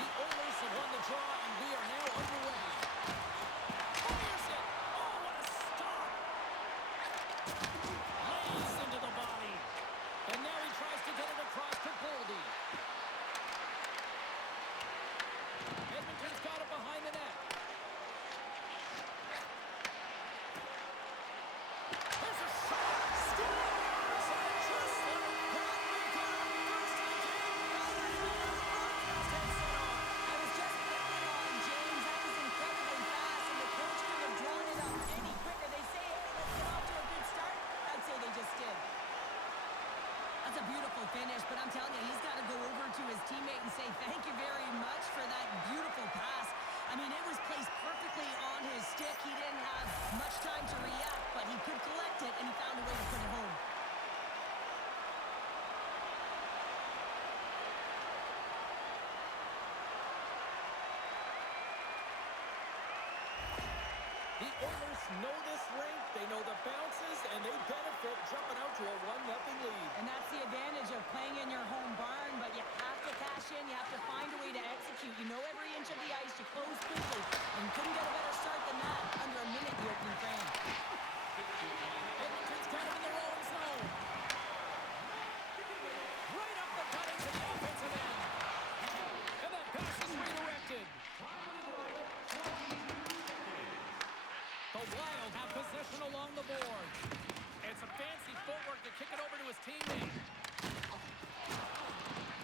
The Oilers have won the draw, and we are now underway. Fires it! Oh, what a stop! Lays into the body. And now he tries to get it across to Goldie. Edmonton's got it behind the net. There's a shot! Scores! And just like that, we got our first of the game right out of the broadcast headset on. I was just putting it on, James. That was incredibly fast, and the coach couldn't have drawn it up any quicker. They say, hey, let's get off to a good start. I'd say they just did. That's a beautiful finish, but I'm telling you, he's got to go over to his teammate and say thank you very much for that beautiful pass. I mean, it was placed perfectly on his stick. He didn't have much time to react, but he could collect it, and he found a way to put it home. The Oilers know this rink, they know the bounces, and they benefit jumping out to a 1-0 lead. And that's the advantage of playing in your home barn, but you have to cash in, you have to find a way to execute. You know every inch of the ice, you close quickly, and you couldn't get a better start than that under a minute in the opening frame. Edmonton's got him in their own zone. Right up the gut into the offensive end. And that pass is redirected. The Wild have possession along the board. And some fancy footwork to kick it over to his teammate.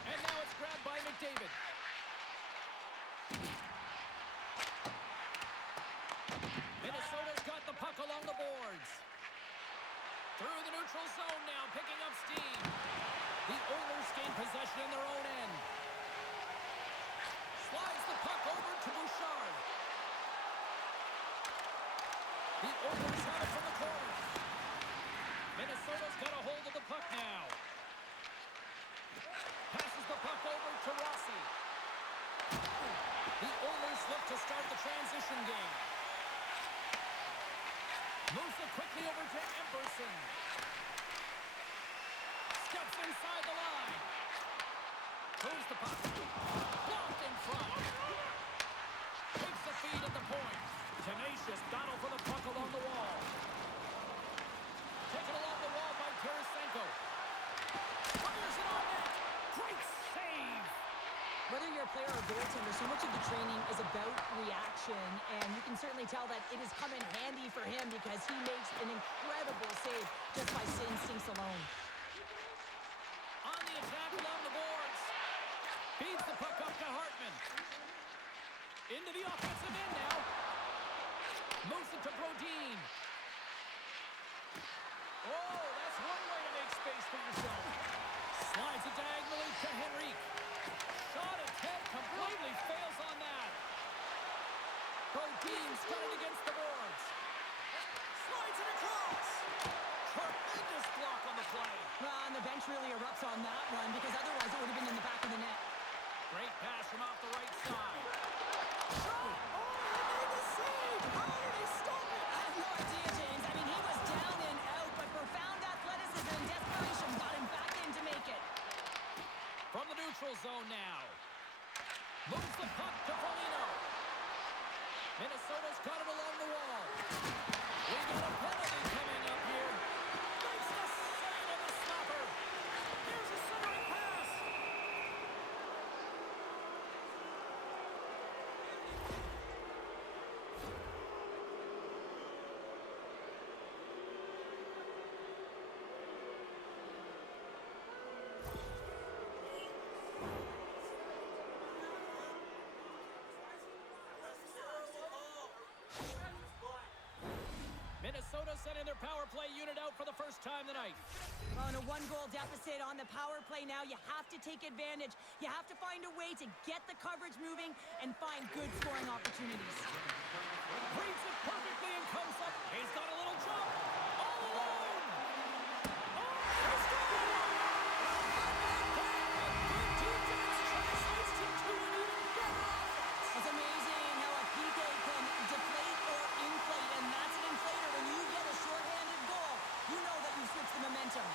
And now it's grabbed by McDavid. Minnesota's got the puck along the boards. Through the neutral zone now, picking up steam. The Oilers gain possession in their own end. Slides the puck over to Bouchard. The Oilers have it from the corner. Minnesota's got a hold of the puck now. Passes the puck over to Rossi. The Oilers look to start the transition game. Moves it quickly over to Emberson. Steps inside the line. Moves the puck. Blocked in front. Takes the feed at the point. Tenacious battle for the puck along the wall. Taken along the wall by Tarasenko. Fires it on net. Great save. Whether you're a player or a goaltender, so much of the training is about reaction, and you can certainly tell that it has come in handy for him because he makes an incredible save just by instincts alone. On the attack along the boards. Feeds the puck up to Hartman. Into the offensive end now. Moves it to Brodin. Oh, that's one way to make space for yourself. Slides it diagonally to Henrique. Shot at head completely fails on that. Brodin's got it against the boards. Slides it across. Tremendous block on the play. Well, and the bench really erupts on that one because otherwise it would have been in the back of the net. Great pass from off the right side. Shot! Oh, he made the save! How did he stop it? I have no idea, James. I mean, he was down and out, but profound athleticism and desperation got him back in to make it. From the neutral zone now. Moves the puck to Foligno. Minnesota's got it along the wall. We got a penalty coming up here. Makes the save of the stopper. Here's a centering pass. Minnesota sending their power play unit out for the first time tonight. Well, in a one-goal deficit on the power play now, you have to take advantage. You have to find a way to get the coverage moving and find good scoring opportunities. Reads it perfectly and comes up. He's got a little jump. All alone. Oh, he scored! A good defense translates to an even better offense. It's amazing how a PK can deflate or inflate, and that's an inflator. When you get a shorthanded goal, you know that you switch the momentum.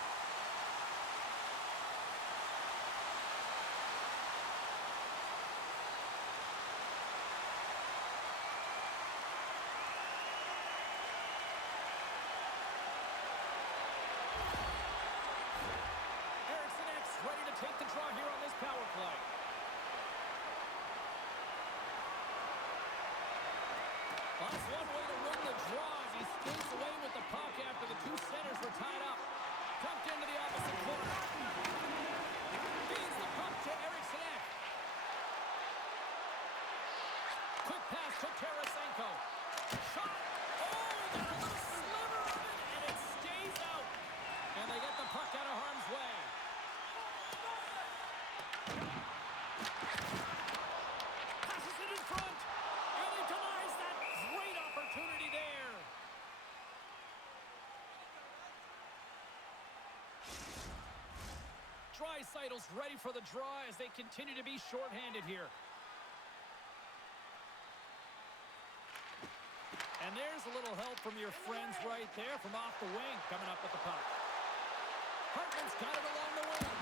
draw here on this power play. Well, that's one way to win the draw as he skates away with the puck after the two centers were tied up. Pumped into the opposite corner. Feeds the puck to Eriksson. Quick pass to Tarasenko. Shot. Oh, he got a little sliver of it, and it stays out. And they get the puck out of harm's way. Passes it in front. And he denies that great opportunity there. Draisaitl's ready for the draw as they continue to be shorthanded here. And there's a little help from your friends right there from off the wing coming up with the puck. Hartman's got it along the wing.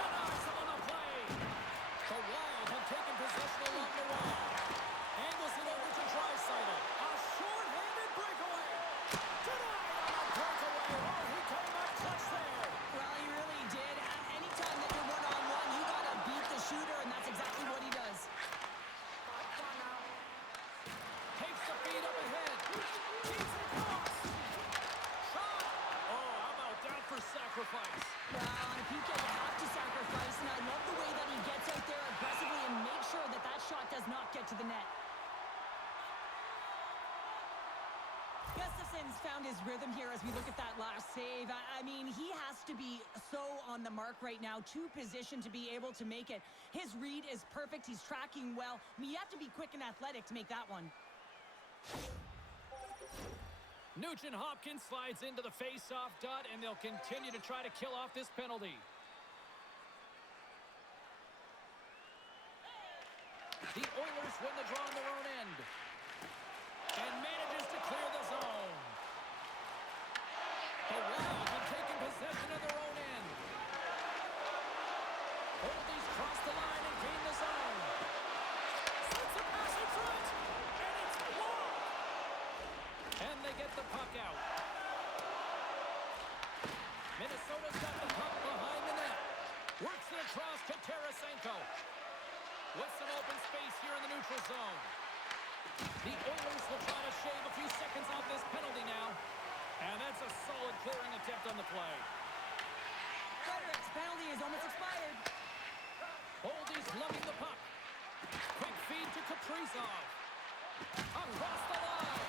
Denies him on the play. The Wild have taken possession along the wall. Angles it over to Draisaitl. A short-handed breakaway. Denied on a breakaway. Oh, he came up clutch there. Well, he really did. At any time that you're one-on-one, you got to beat the shooter, and that's exactly what he does. Takes the feed up ahead. Keeps it across. Shot. Oh, how about that for sacrifice? Well, on a PK, you have to sacrifice, and I love the way that he gets out there aggressively and makes sure that that shot does not get to the net. Gustafson's found his rhythm here as we look at that last save. I mean, he has to be so on the mark right now, to position to be able to make it. His read is perfect. He's tracking well. I mean, you have to be quick and athletic to make that one. Nugent Hopkins slides into the face-off dot, and they'll continue to try to kill off this penalty. The Oilers win the draw on their own end and manages to clear the zone. The Wild have taken possession of their own end. Oldies cross the line and gain the zone. Sends a pass in front, and it's blocked. And they get the puck out. Minnesota's got the puck behind the net. Works it across to Tarasenko. With some open space here in the neutral zone. The Oilers will try to shave a few seconds off this penalty now. And that's a solid clearing attempt on the play. Frederick's penalty is almost expired. Oldies lugging the puck. Quick feed to Kaprizov. Across the line.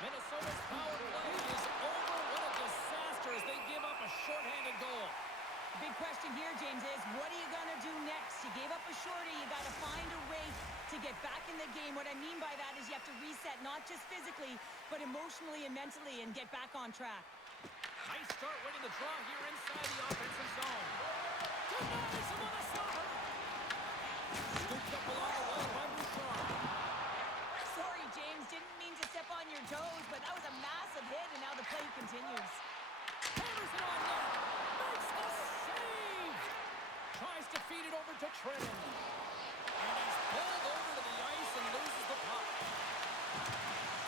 Minnesota's power play is over. What a disaster as they give up a shorthanded goal. The big question here, James, is what are you going to do next? You gave up a shorty. You got to find a way to get back in the game. What I mean by that is you have to reset, not just physically, but emotionally and mentally, and get back on track. Nice start winning the draw here inside the offensive zone. Denies him on a stopper. Scooped up along the wall by Bouchard. Sorry, James. Didn't mean to step on your toes, but that was a massive hit, and now the play continues. Hammers it on net. Makes the save. Tries to feed it over to Trenton. And he's pulled over to the ice and loses the puck.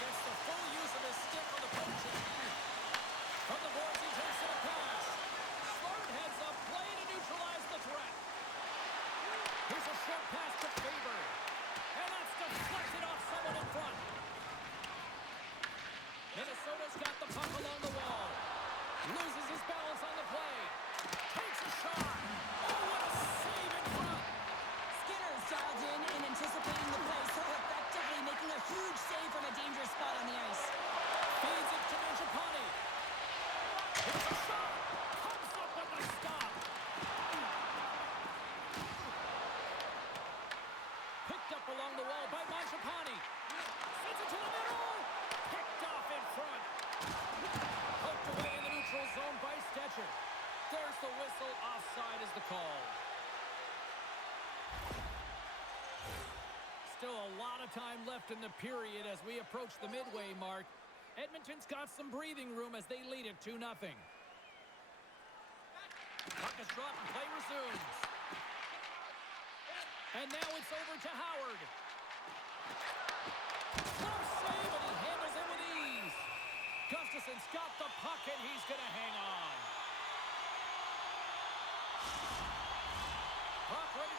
Gets the full use of his stick on the poaching. From the boards, he takes it a pass. Smart heads up, play to neutralize the threat. Here's a short pass to Faber. And that's deflected off someone in front. Minnesota's got the puck along the wall. Loses his balance on the play. Takes a shot. Oh, what a save in front. Skinner's dialed in and anticipating the play so effectively, making a huge save from a dangerous spot on the ice. Feeds it to Mangiapane. Here's a shot. Comes up with the stop. Picked up along the wall by Mangiapane. Sends it to the middle. Picked off in front. Poked away in the neutral zone by Stetcher. There's the whistle. Offside is the call. Still a lot of time left in the period as we approach the midway mark. Edmonton's got some breathing room as they lead it 2-0. Puck is dropped and play resumes. And now it's over to Howard. Close save, and he handles it with ease. Gustafson's got the puck, and he's going to hang on.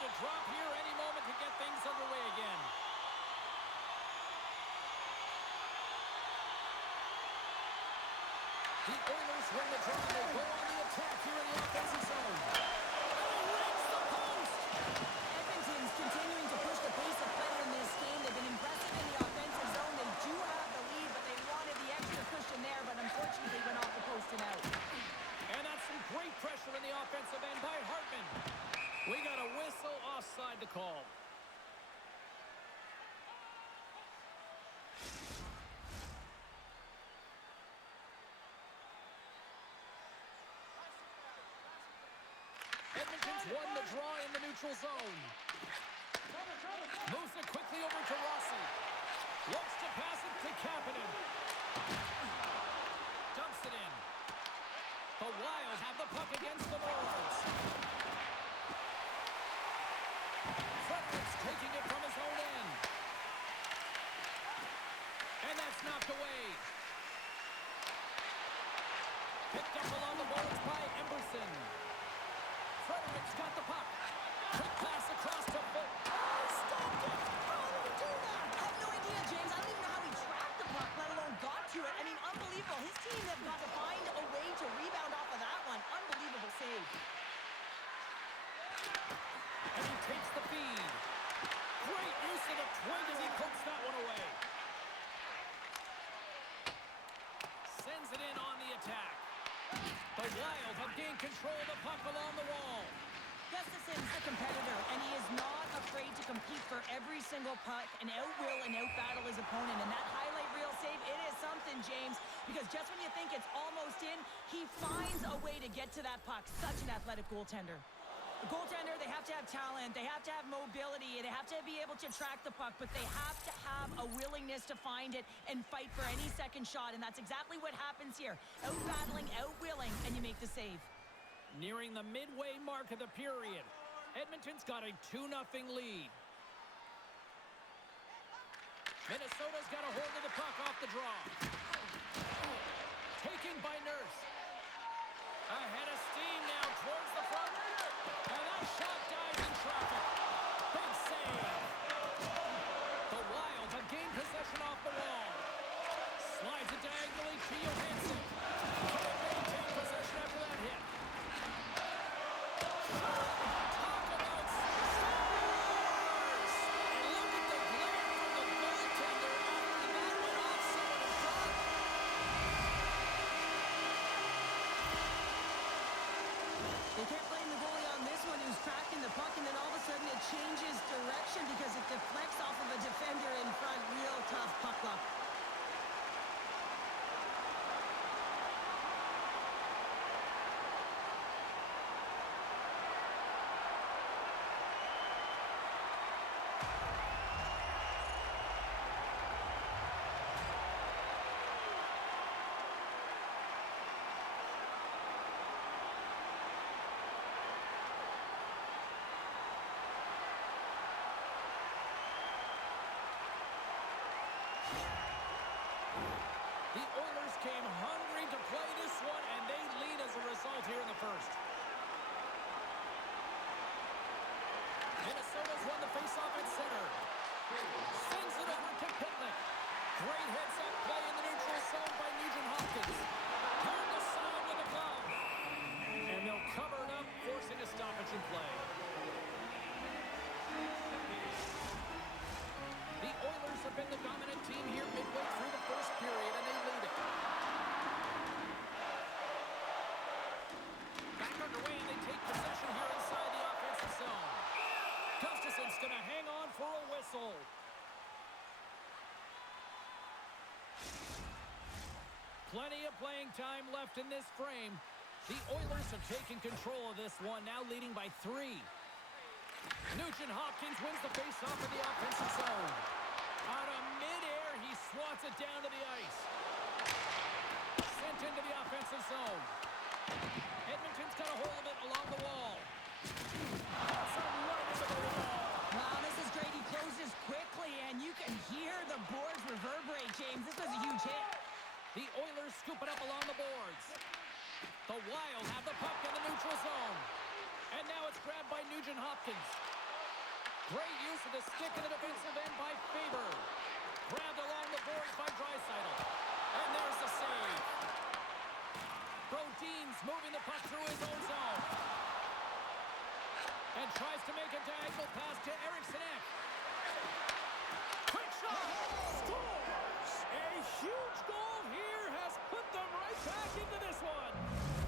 to drop here any moment to get things underway again. The Oilers win the draw. They go on the attack here in the offensive zone. Oh, rings the post! Edmonton's continuing to push the pace of play in this game. They've been impressive in the offensive zone. They do have the lead, but they wanted the extra cushion there, but unfortunately went off the post and out. And that's some great pressure in the offensive end by Hartman. We got a whistle offside to call. Edmonton's won the draw in the neutral zone. Moves it quickly over to Rossi. Looks to pass it to Kapanen. Dumps it in. The Wild have the puck against the boards. Fredericks taking it from his own end. And that's knocked away. Picked up along the boards by Emberson. Fredericks got the puck. Quick pass across to Bolt. Oh, stopped it! How did he do that? I have no idea, James. I don't even know how he tracked the puck, let alone got to it. I mean, unbelievable. His team have got to find a way to rebound off of that one. Unbelievable save. And he takes the feed. Great use of the twig as he pokes that one away. Sends it in on the attack. The Wild have gained control of the puck along the wall. Gustafson's a competitor, and he is not afraid to compete for every single puck and outwill and outbattle his opponent. And that highlight reel save, it is something, James, because just when you think it's almost in, he finds a way to get to that puck. Such an athletic goaltender. The goaltender, they have to have talent, they have to have mobility, they have to be able to track the puck, but they have to have a willingness to find it and fight for any second shot, and that's exactly what happens here. Out-battling, out-willing, and you make the save. Nearing the midway mark of the period, Edmonton's got a 2-0 lead. Minnesota's got a hold of the puck off the draw. Taken by Nurse. Ahead of steam now towards the front. And that shot dies in traffic. Big save. The Wild have gained possession off the wall. Slides it diagonally to Johansson. Can they maintain possession after that hit? Talk about stars! And look at the glare from the goaltender after that went off someone in front. They can't blame the goalie on this one who's tracking the puck, and then all of a sudden it changes direction because it deflects off of a defender in front. Real tough puck luck. The Oilers came hungry to play this one, and they lead as a result here in the first. Minnesota's won the faceoff at center. Sends it over to Pitlick. Great heads-up play in the neutral zone by Nugent Hopkins. On the side with a glove. And they'll cover it up, forcing a stoppage in play. The Oilers have been the dominant team here midway through the first period, and they lead it. Back underway, and they take possession here inside the offensive zone. Gustafson's going to hang on for a whistle. Plenty of playing time left in this frame. The Oilers have taken control of this one, now leading by 3. Nugent Hopkins wins the faceoff in the offensive zone. Out of midair, he swats it down to the ice. Sent into the offensive zone. Edmonton's got a hold of it along the wall. That's a right into the wall. Wow, this is great. He closes quickly, and you can hear the boards reverberate, James. This was a huge hit. The Oilers scoop it up along the boards. The Wild have the puck in the neutral zone. And now it's grabbed by Nugent Hopkins. Great use of the stick in the defensive end by Faber. Grabbed along the boards by Draisaitl. And there's the save. Brodin's moving the puck through his own zone. And tries to make a diagonal pass to Eriksson. Quick shot! Scores! A huge goal here has put them right back into this one.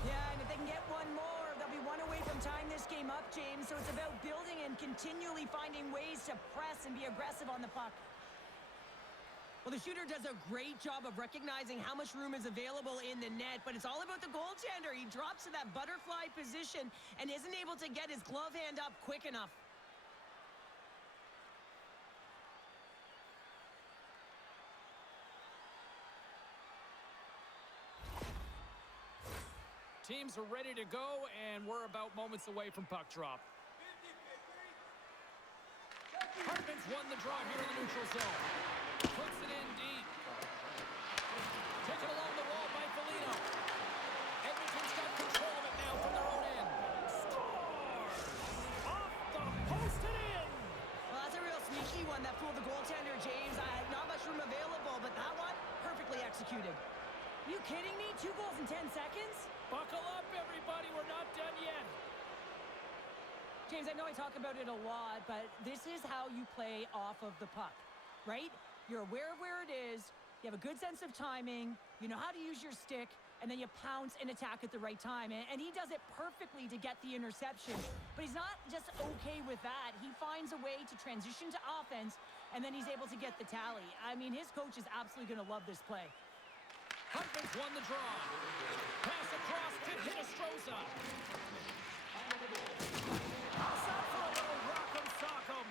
Yeah, and if they can get one more, they'll be one away from tying this game up, James. So it's about building and continually finding ways to press and be aggressive on the puck. Well, the shooter does a great job of recognizing how much room is available in the net, but it's all about the goaltender. He drops to that butterfly position and isn't able to get his glove hand up quick enough. Teams are ready to go, and we're about moments away from puck drop. Hartman's won the draw here in the neutral zone. Puts it in deep. Taken along the wall by Foligno. Edmonton's got control of it now from their own end. Scores! Off the post and in! Well, that's a real sneaky one that fooled the goaltender, James. Not much room available, but that one, perfectly executed. Are you kidding me? 2 goals in 10 seconds? Buckle up, everybody. We're not done yet. James, I know I talk about it a lot, but this is how you play off of the puck, right? You're aware of where it is, you have a good sense of timing, you know how to use your stick, and then you pounce and attack at the right time. And he does it perfectly to get the interception. But he's not just okay with that. He finds a way to transition to offense, and then he's able to get the tally. I mean, his coach is absolutely going to love this play. Hartman's won the draw. Pass across to Hinostroza. Outside for a little rock'em sock'em.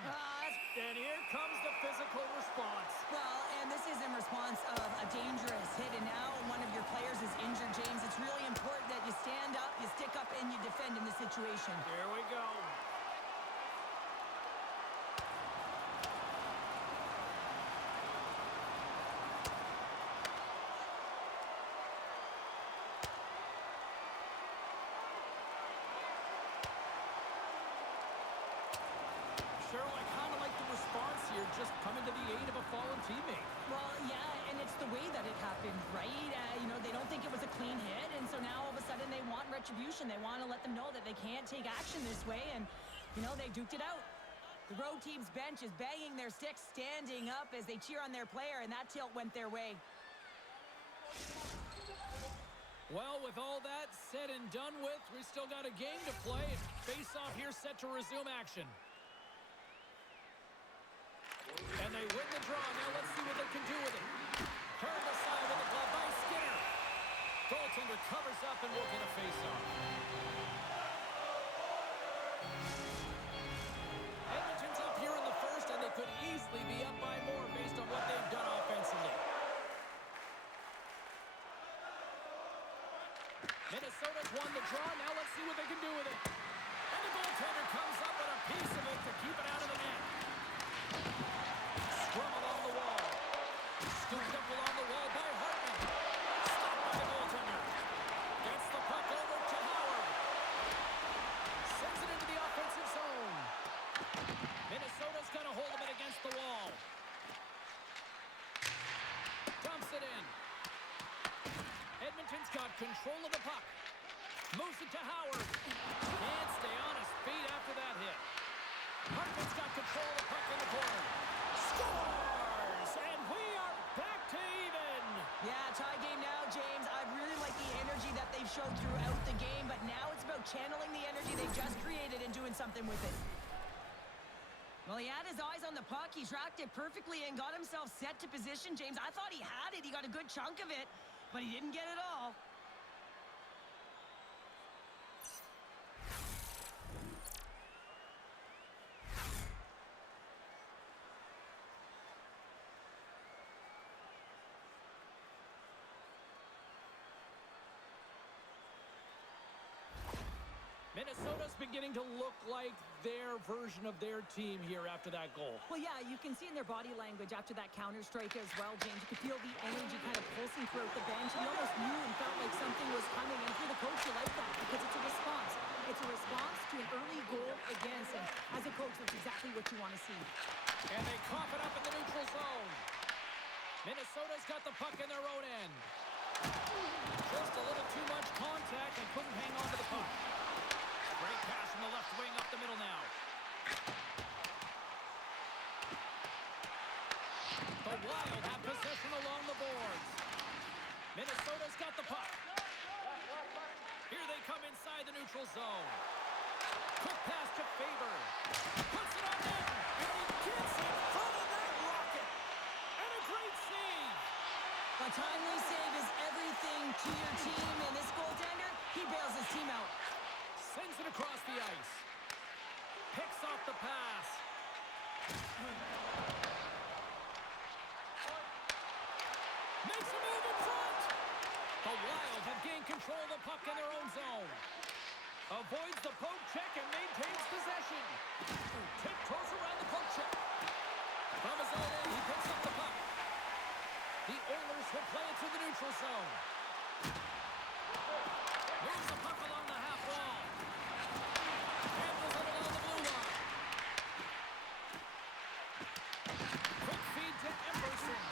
And here comes the physical response. Well, and this is in response of a dangerous hit, and now one of your players is injured, James. It's really important that you stand up, you stick up, and you defend in this situation. Here we go. Cheryl, I kind of like the response here, just coming to the aid of a fallen teammate. Well, yeah, and it's the way that it happened, right? They don't think it was a clean hit, and so now all of a sudden they want retribution. They want to let them know that they can't take action this way, and, they duked it out. The road team's bench is banging their sticks, standing up as they cheer on their player, and that tilt went their way. Well, with all that said and done with, we still got a game to play. Face-off here set to resume action. And they win the draw. Now let's see what they can do with it. Turned aside with the glove by Skinner. Goaltender covers up and will get a face-off. Edmonton's up here in the first, and they could easily be up by more based on what they've done offensively. Minnesota's won the draw. Now let's see what they can do with it. And the goaltender comes up with a piece of it to keep it out of the net. Scrum along the wall. Scooped up along the wall by Hartman. Stopped by the goaltender. Gets the puck over to Howard. Sends it into the offensive zone. Minnesota's got a hold of it against the wall. Dumps it in. Edmonton's got control of the puck. Moves it to Howard. Can't stay on his feet after that hit. Hartman's got control of the puck in the corner. Scores! And we are back to even. Yeah, tie game now, James. I really like the energy that they've shown throughout the game, but now it's about channeling the energy they just created and doing something with it. Well, he had his eyes on the puck. He tracked it perfectly and got himself set to position, James. I thought he had it. He got a good chunk of it, but he didn't get it all. Minnesota's beginning to look like their version of their team here after that goal. Well, yeah, you can see in their body language after that counter strike as well, James. You could feel the energy kind of pulsing throughout the bench. You almost knew and felt like something was coming. And for the coach, you like that because it's a response. It's a response to an early goal against, and as a coach, that's exactly what you want to see. And they cough it up in the neutral zone. Minnesota's got the puck in their own end. Just a little too much contact and couldn't hang on to the puck. Great pass from the left wing up the middle now. The Wild have possession along the boards. Minnesota's got the puck. Here they come inside the neutral zone. Quick pass to Faber. Puts it on in. And he gets in front of that rocket. And a great save. A timely save is everything to your team, and this goaltender, he bails his team out. Sends it across the ice. Picks off the pass. Makes a move in front. The Wild have gained control of the puck in their own zone. Avoids the poke check and maintains possession. Tiptoes around the poke check. From his own end, he picks up the puck. The Oilers will play it to the neutral zone. Moves the puck along the half wall. Handles it along the blue line. Quick feed to Emerson.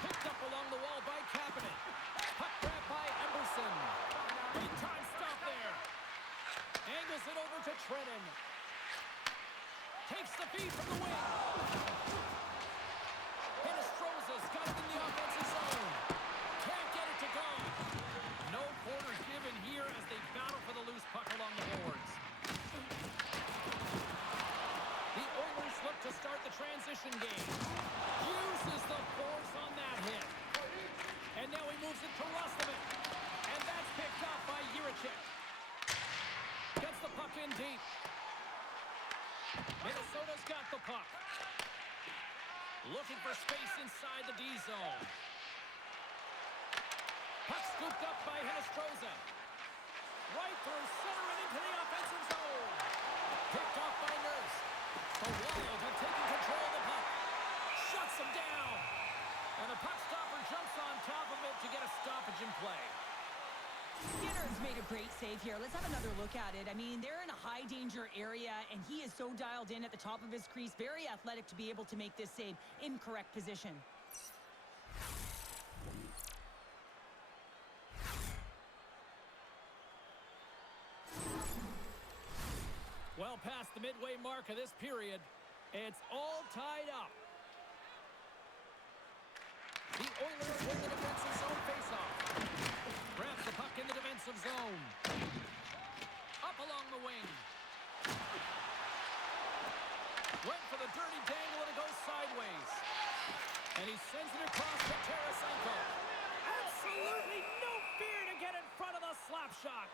Picked up along the wall by Kapanen. Puck grab by Emerson. Big time stop there. Angles it over to Trennan. Takes the feed from the wing. Hinostroza's got it in the offensive zone. Can't get it to go. No corners given here as they battle for the loose puck along the boards. The Oilers look to start the transition game. Uses the force on that hit. And now he moves it to Roslovic. And that's picked up by Jiricek. Gets the puck in deep. Minnesota's got the puck. Looking for space inside the D zone. Puck scooped up by Hinostroza. Right through center and into the offensive zone. Picked off by Nurse. The Wild have taken control of the puck. Shuts them down. And the puck stopper jumps on top of it to get a stoppage in play. Skinner's made a great save here. Let's have another look at it. I mean, they're in a high-danger area, and he is so dialed in at the top of his crease. Very athletic to be able to make this save in correct position. Well past the midway mark of this period, it's all tied up. The Oilers win the defensive zone faceoff. Grabs the puck in the defensive zone. Up along the wing. Went for the dirty dangle and it goes sideways. And he sends it across to Tarasenko. Absolutely no fear to get in front of the slap shot.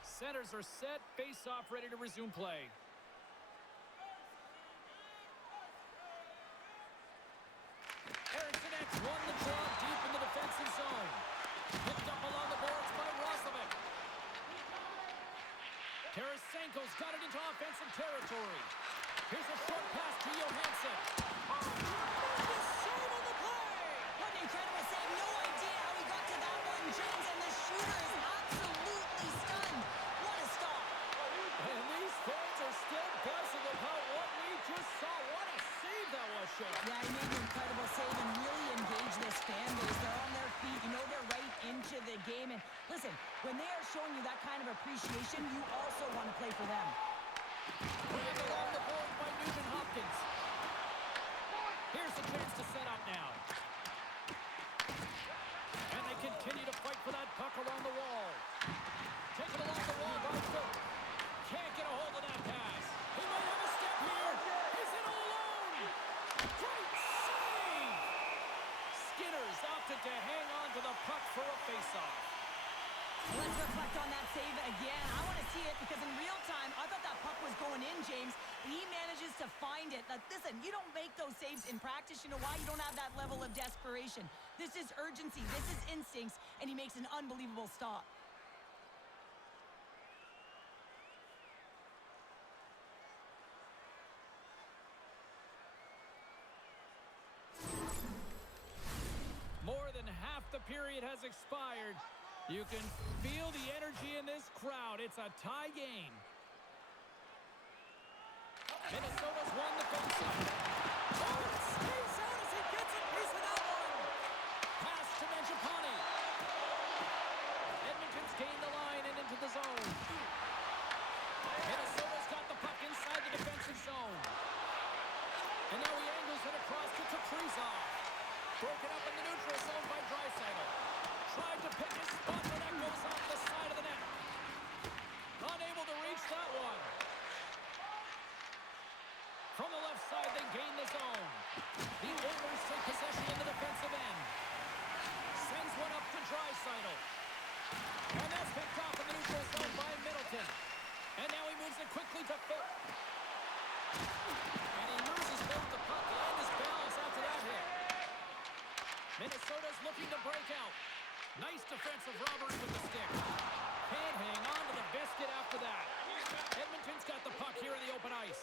Centers are set, face-off ready to resume play. Eriksson X won the draw deep in the defensive zone. Picked up along the boards by Roslovic. Tarasenko's got it into offensive territory. Here's a short pass to Johansson. Tremendous save on the play! What an incredible save. No idea how he got to that one, James, and the shooter is absolutely stunned. What a stop. And these fans are still buzzing about what we just saw. What a save that was, Shane. Yeah, he made an incredible save and really engaged this fan base. They're on their feet. You know they're right into the game. And listen, when they are showing you that kind of appreciation, you also want to play for them. Grabbed along the board by Nugent Hopkins. Here's a chance to set up now. And they continue to fight for that puck along the wall. Taken along the wall by Phil. Can't get a hold of that pass. He might have a step here. He's in alone. Great save. Skinner's opted to hang on to the puck for a faceoff. Let's reflect on that save again. I want to see it because in real time, I thought that puck was going in, James. He manages to find it. Like, listen, you don't make those saves in practice. You know why? You don't have that level of desperation. This is urgency. This is instincts, and he makes an unbelievable stop. More the period has expired. You can feel the energy in this crowd. It's a tie game. Minnesota's won the faceoff. Oh, it stays out as he gets a piece of that one. Pass to Mangiapane. Edmonton's gained the line and into the zone. Minnesota's got the puck inside the defensive zone. And now he angles it across to Kaprizov. Broken up in the neutral zone by Draisaitl. Tried to pick his spot, but that goes off the side of the net. Unable to reach that one. From the left side, they gain the zone. The Oilers take possession in the defensive end. Sends one up to Draisaitl. And that's picked off in the neutral zone by Middleton. And now he moves it quickly to Phil. And he loses both the puck and his balance after that hit. Minnesota's looking to break out. Nice defensive robbery with the stick. Can't hang on to the biscuit after that. Edmonton's got the puck here in the open ice.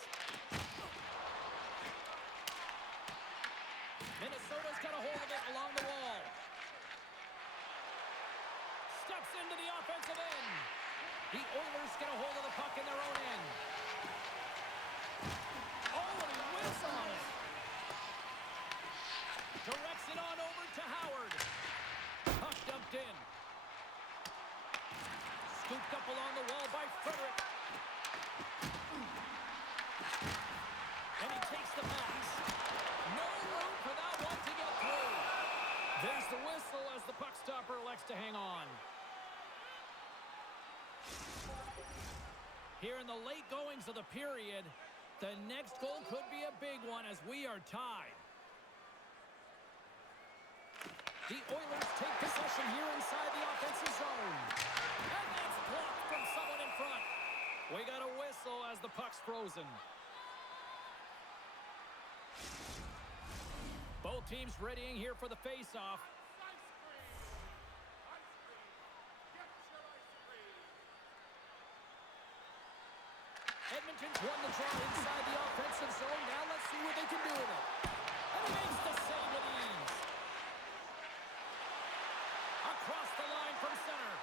Minnesota's got a hold of it along the wall. Steps into the offensive end. The Oilers get a hold of the puck in their own end. Oh, and he whiffs on it. Directs it on over to Howard. Puck dumped in. Scooped up along the wall by Frederick. And he takes the pass. No room for that one to get through. There's the whistle as the puck stopper elects to hang on. Here in the late goings of the period, the next goal could be a big one as we are tied. The Oilers take possession here inside the offensive zone. And that's blocked from someone in front. We got a whistle as the puck's frozen. Both teams readying here for the face-off. Edmonton's won the draw inside the offensive zone. Now let's see what they can do with it. And he makes the save with ease. Across the line from center.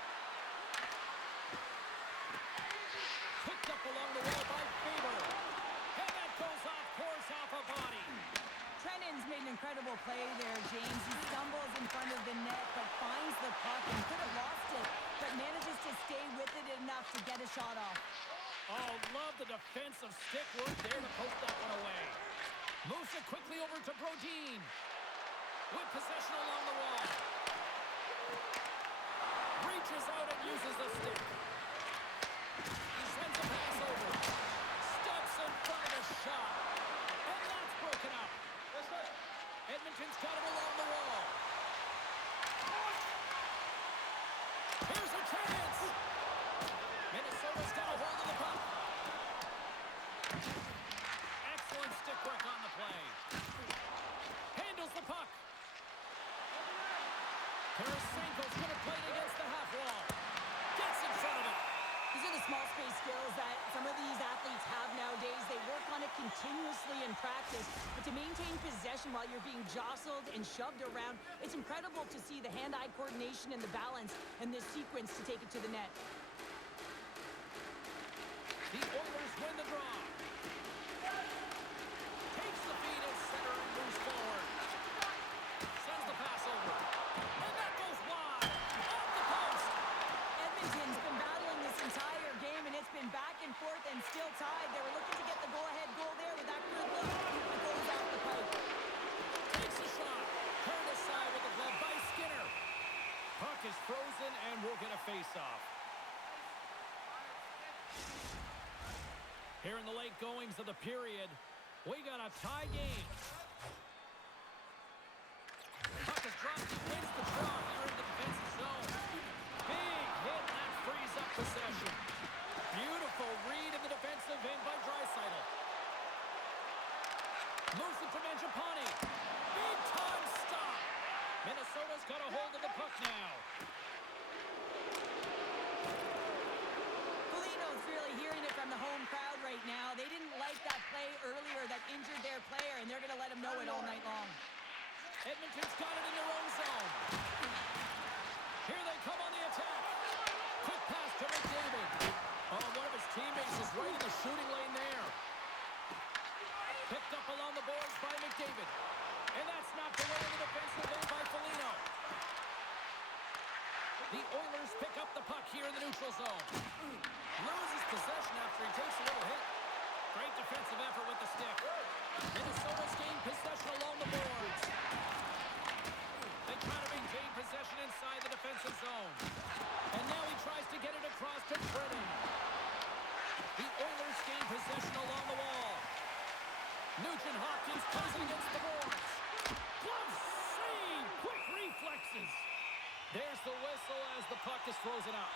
Picked up along the wall by Faber. And that goes off, pours off a body. Trennan's made an incredible play there, James. He stumbles in front of the net, but finds the puck and could have lost it, but manages to stay with it enough to get a shot off. Oh, love the defensive stick work there to post that one away. Moves it quickly over to Brodin. With possession along the wall. Reaches out and uses the stick. He sends a pass over. Steps in front of the shot. And that's broken up. Edmonton's got it along the wall. Here's a chance. Minnesota's got a hold of the puck. Excellent stick work on the play. Handles the puck. Tarasenko's going to play it against the half wall. Gets in front of it. These are the small space skills that some of these athletes have nowadays. They work on it continuously in practice. But to maintain possession while you're being jostled and shoved around, it's incredible to see the hand-eye coordination and the balance in this sequence to take it to the net. The Oilers win the draw. Takes the feed at center and moves forward. Sends the pass over. And that goes wide. Off the post. Edmonton's been battling this entire game, and it's been back and forth and still tied. They were looking to get the go-ahead goal there with that good look. It goes out the pipe. Takes a shot. Turned aside with the glove by Skinner. Puck is frozen, and we'll get a face-off. Here in the late goings of the period, we got a tie game. Puck is dropped. He wins the draw here in the defensive zone. Big hit, that frees up possession. Beautiful read in the defensive end by Draisaitl. Moves it to Mangiapane. Big time stop. Minnesota's got a hold of the puck now. Really hearing it from the home crowd right now. They didn't like that play earlier that injured their player, and they're going to let him know it all night long. Edmonton's got it in their own zone. neutral zone. Loses possession after he takes a little hit. Great defensive effort with the stick. Minnesota's gained possession along the boards. They try to maintain possession inside the defensive zone. And now he tries to get it across to Brennan. The Oilers gain possession along the wall. Nugent Hopkins plays it against the boards. Glove save! Quick reflexes. There's the whistle as the puck is frozen up.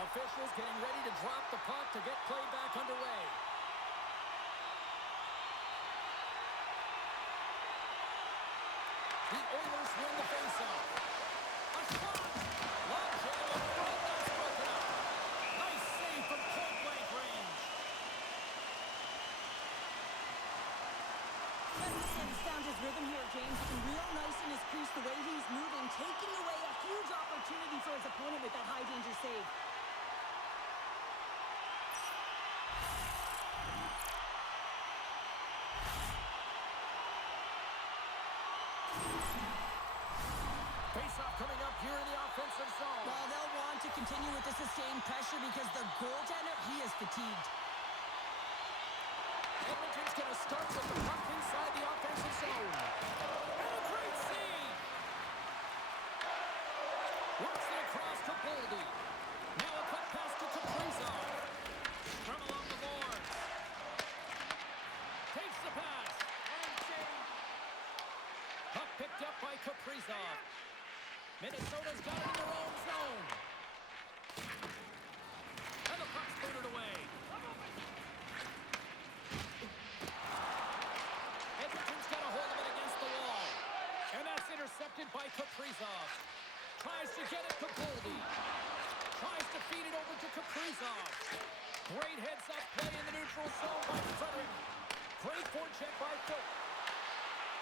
Officials getting ready to drop the puck to get play back underway. The Oilers win the faceoff. A shot! Long jam in front, that's broken up. Nice save from point-blank range. Edmonton's found his rhythm here, James. Looking real nice in his crease, the way he's moving, taking away a huge opportunity for his opponent with that high-danger save. Face-off coming up here in the offensive zone. Well, they'll want to continue with the sustained pressure because the goaltender, he is fatigued. Edmonton's going to start with the puck inside the offensive zone. And a great save! Works it across to Boldy. Now a cut pass to Kaprizov. From along the boards. Takes the pass. And save. Puck picked up by Kaprizov. Minnesota's got it in their own zone. And the puck's booted away. Edmonton's got a hold of it against the wall. And that's intercepted by Kaprizov. Tries to get it to Boldy. Tries to feed it over to Kaprizov. Great heads-up play in the neutral zone by Frederick. Great forecheck by Phil.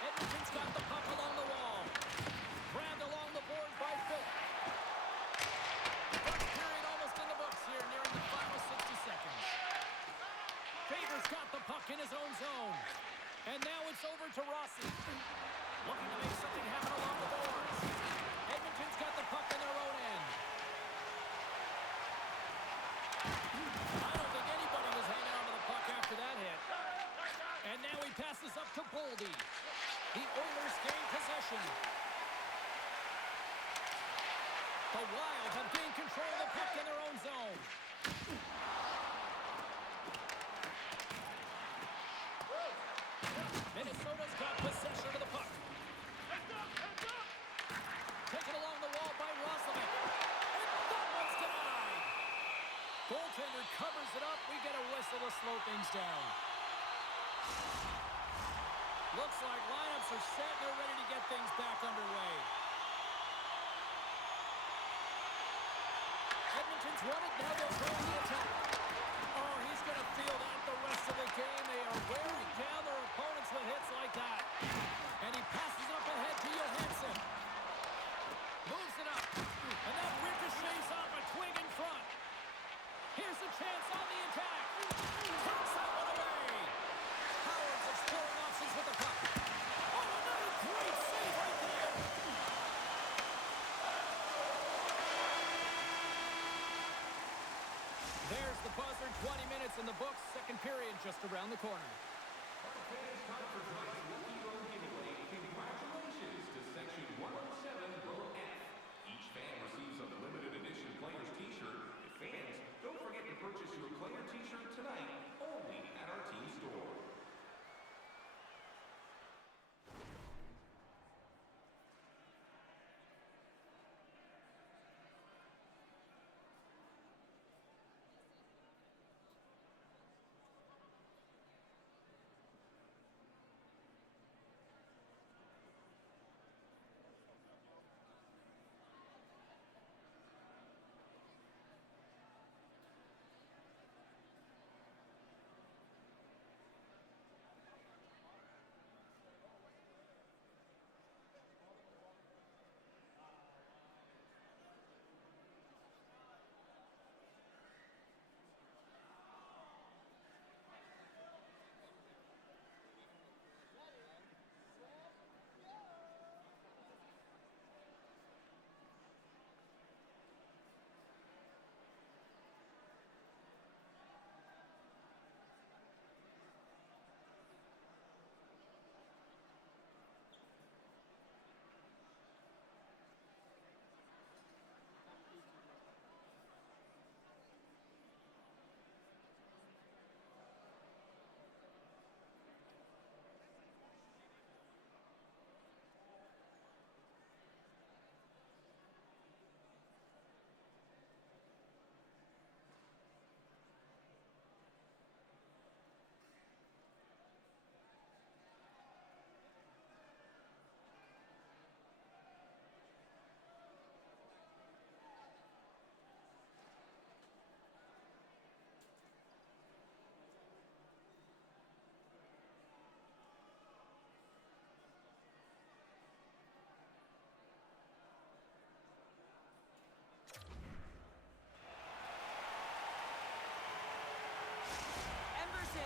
Edmonton's got the puck along the wall. Grabbed along the boards by Phil. First period almost in the books here, nearing the final 60 seconds. Faber's got the puck in his own zone. And now it's over to Rossi. Looking to make something happen along the boards. Edmonton's got the puck in their own end. I don't think anybody was hanging on to the puck after that hit. And now he passes up to Boldy. The Oilers gain possession. The Wild have gained control of the puck in their own zone. Minnesota's got possession of the puck. Taken along the wall by Roslovic. And that one's denied. Goaltender covers it up. We get a whistle to slow things down. Looks like lineups are set and they're ready to get things back underway. Edmonton's won it. Now they'll go on the attack. Oh, he's going to feel that the rest of the game. They are wearing down their opponents with hits like that. And he passes it up ahead to Johansson. Moves it up. And that ricochets off a twig in front. Here's a chance on the attack. Takes that one away. Howard's exploring options with the puck. Oh, another great save right there. There's the buzzer. 20 minutes in the books. Second period just around the corner. Congratulations to Section 107, Row F. Each fan receives a limited edition player's t-shirt. Fans, don't forget to purchase your player t-shirt tonight only at our team store.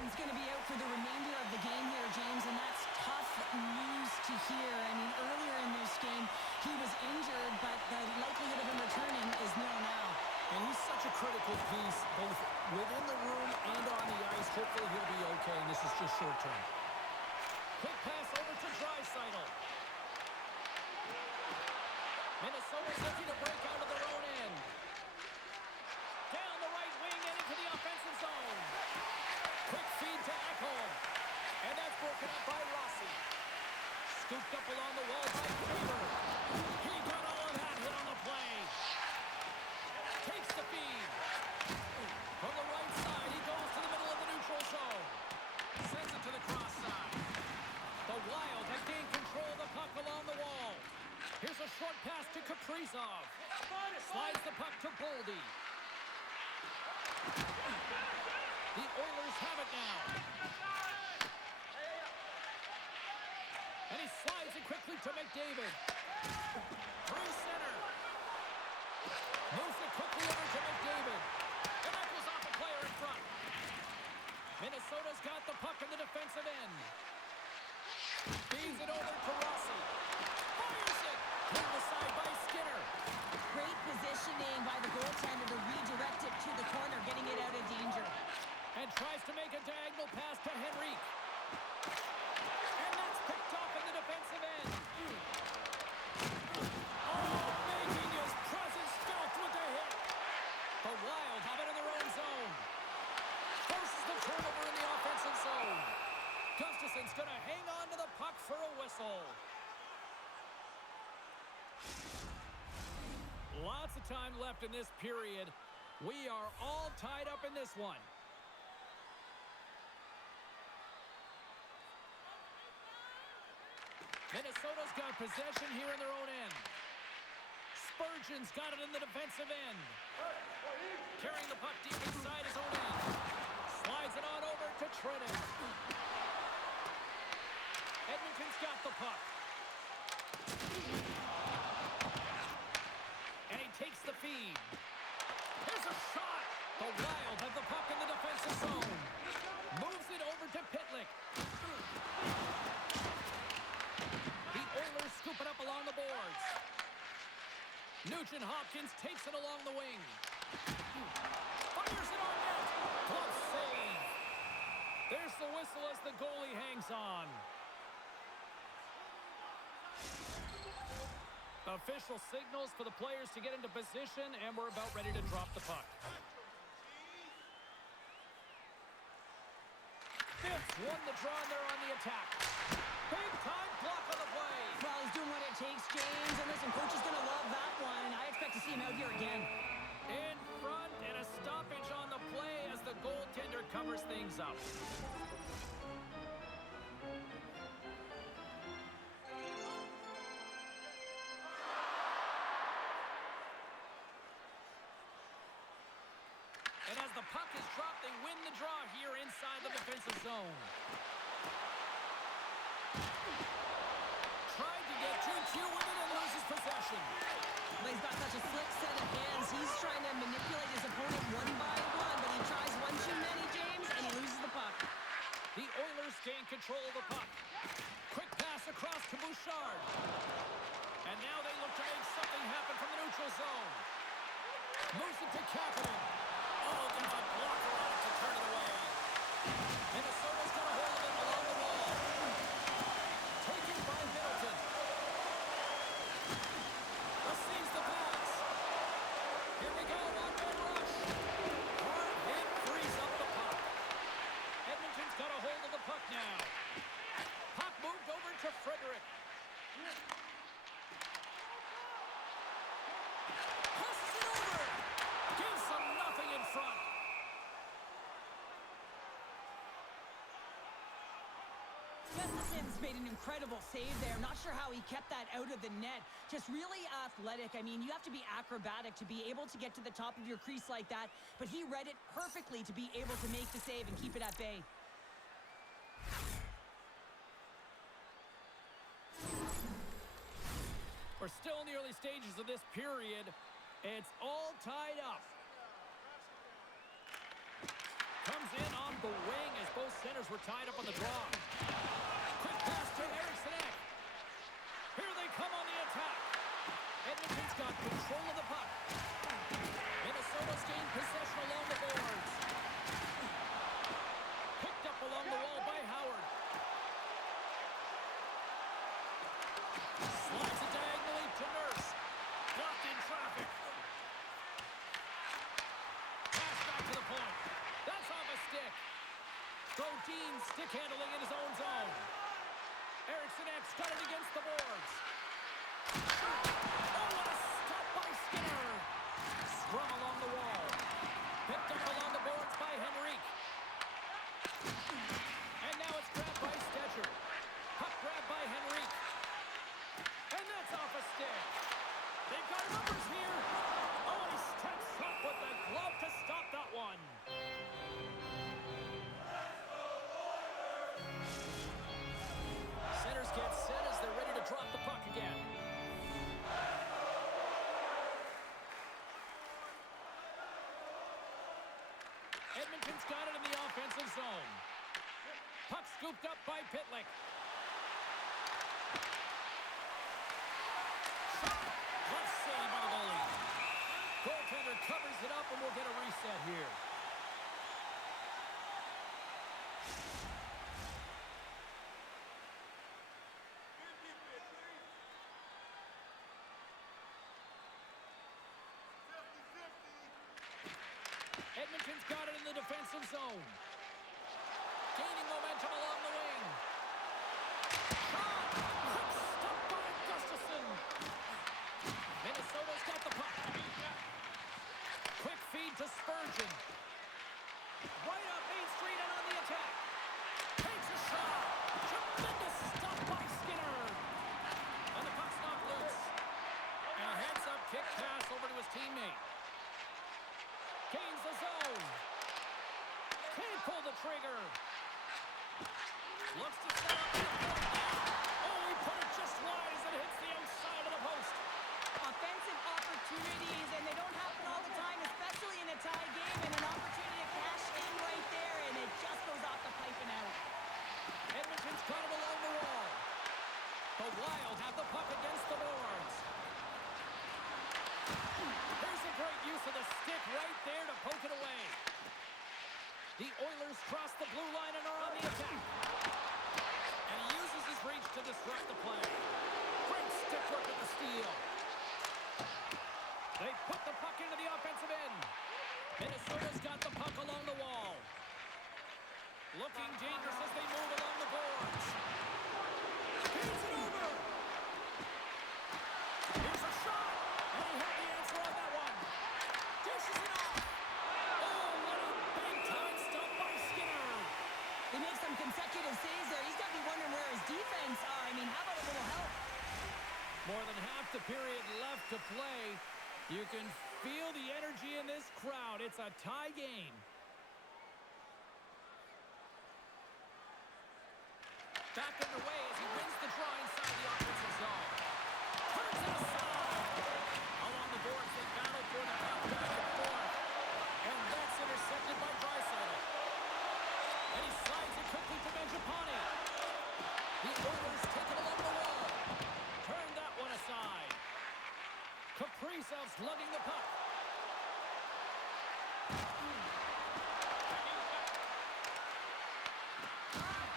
Peterson's going to be out for the remainder of the game here, James, and that's tough news to hear. I mean, earlier in this game, he was injured, but the likelihood of him returning is nil now. And he's such a critical piece, both within the room and on the ice. Hopefully he'll be okay, and this is just short term. Quick pass over to Draisaitl. Minnesota's looking to break out of their own end. Down the right wing and into the offensive zone. Quick feed to Ekholm. And that's broken up by Rossi. Scooped up along the wall by Kramer. He got all of that hit on the play. Takes the feed. From the right side, he goes to the middle of the neutral zone. Sends it to the cross side. The Wild have gained control of the puck along the wall. Here's a short pass to Kaprizov. Slides the puck to Boldy. The Oilers have it now. And he slides it quickly to McDavid. Through center. Moves it quickly over to McDavid. And that goes off a player in front. Minnesota's got the puck in the defensive end. Feeds it over to Rossi. Fires it. Pulled aside by Skinner. Great positioning by the goaltender to redirect it to the corner, getting it out of danger. And tries to make a diagonal pass to Henrique. And that's picked off in the defensive end. Oh, making his presence felt with the hit. The Wild have it in their own zone. Forces the turnover in the offensive zone. Gustafson's going to hang on to the puck for a whistle. Lots of time left in this period. We are all tied up in this one. Minnesota's got possession here in their own end. Spurgeon's got it in the defensive end. Carrying the puck deep inside his own end. Slides it on over to Trenton. Edmonton's got the puck. And he takes the feed. Here's a shot. The Wild have the puck in the defensive zone. Moves it over to Pitlick. The Oilers scoop it up along the boards. Nugent-Hopkins takes it along the wing. Fires it on net. Glove save. There's the whistle as the goalie hangs on. Official signals for the players to get into position, and we're about ready to drop the puck. Fitz won the draw, and they're on the attack. Big time block on the play. Well, he's doing what it takes, James. And listen, coach is going to love that one. I expect to see him out here again. In front, and a stoppage on the play as the goaltender covers things up. And as the puck is dropped, they win the draw here inside the defensive zone. Tried to get 2-2 with it and loses possession. Well, he's got such a slick set of hands. He's trying to manipulate his opponent one by one, but he tries one too many, James, and he loses the puck. The Oilers gain control of the puck. Quick pass across to Bouchard. And now they look to make something happen from the neutral zone. Moves it to Kapanen. Oh, there's a blocker on it to turn it away. Minnesota's got a hold of it along the wall. Taken by Middleton. Receives the pass. Here we go, one-man rush. Hard hit, frees up the puck. Edmonton's got a hold of the puck now. Puck moved over to Frederick. Passes it over. Gives them nothing in front. Gustafson's made an incredible save there. Not sure how he kept that out of the net. Just really athletic. I mean, you have to be acrobatic to be able to get to the top of your crease like that. But he read it perfectly to be able to make the save and keep it at bay. We're still in the early stages of this period. It's all tied up. Comes in on the wing as both were tied up on the draw. Quick pass to Eriksson. Here they come on the attack. Edmonton's got control of the puck. Minnesota's gained possession along the boards. Picked up along the wall by Howard. Slides it diagonally to Nurse. Blocked in traffic. Pass back to the point. That's off a stick. Brodin stick handling in his own zone. Eriksson got it against the boards. Oh, what a stop by Skinner. Scrum along the wall. Picked up along the boards by Henrique. And now it's grabbed by Stetcher. Puck grabbed by Henrique. And that's off a stick. They've got numbers here. Oh, he steps up with the glove to stop that one. Centers get set as they're ready to drop the puck again. Edmonton's got it in the offensive zone. Puck scooped up by Pitlick. Let's save by the goalie. Goaltender covers it up and we'll get a reset here. Edmonton's got it in the defensive zone. Gaining momentum along the wing. Shot! Quick stop by Gustafsson. Minnesota's got the puck. Quick feed to Spurgeon. Right up Main Street and on the attack. Takes a shot. Tremendous stop by Skinner. And the puck's knocked loose. And a heads-up kick pass over to his teammate. Gains the zone. Can't pull the trigger. Looks to set up the point. Oh, he put it just wide as it hits the outside of the post. Offensive opportunities, and they don't happen all the time, especially in a tie game, and an opportunity to cash in right there, and it just goes off the pipe and out. Edmonton's got it along the wall. The Wild have the puck against the boards. There's a great use of the stick right there to poke it away. The Oilers cross the blue line and are on the attack. And he uses his reach to disrupt the play. Great stick work at the steal. They put the puck into the offensive end. Minnesota's got the puck along the wall. Looking dangerous as they move along the boards. Here's it over. Here's a shot. And he had the answer on that one. Dishes it off. Oh, what a big-time stop by Skinner. They make some consecutive saves there. He's got to be wondering where his defense are. I mean, how about a little help? More than half the period left to play. You can feel the energy in this crowd. It's a tie game. Back underway as he wins the draw inside the offensive zone. Turns it aside. Along the boards, they battle for the puck back and forth. And that's intercepted by Draisaitl. And he slides it quickly to Mangiapane. The Oilers take it along the wall. Turn that one aside. Kaprizov's lugging the puck.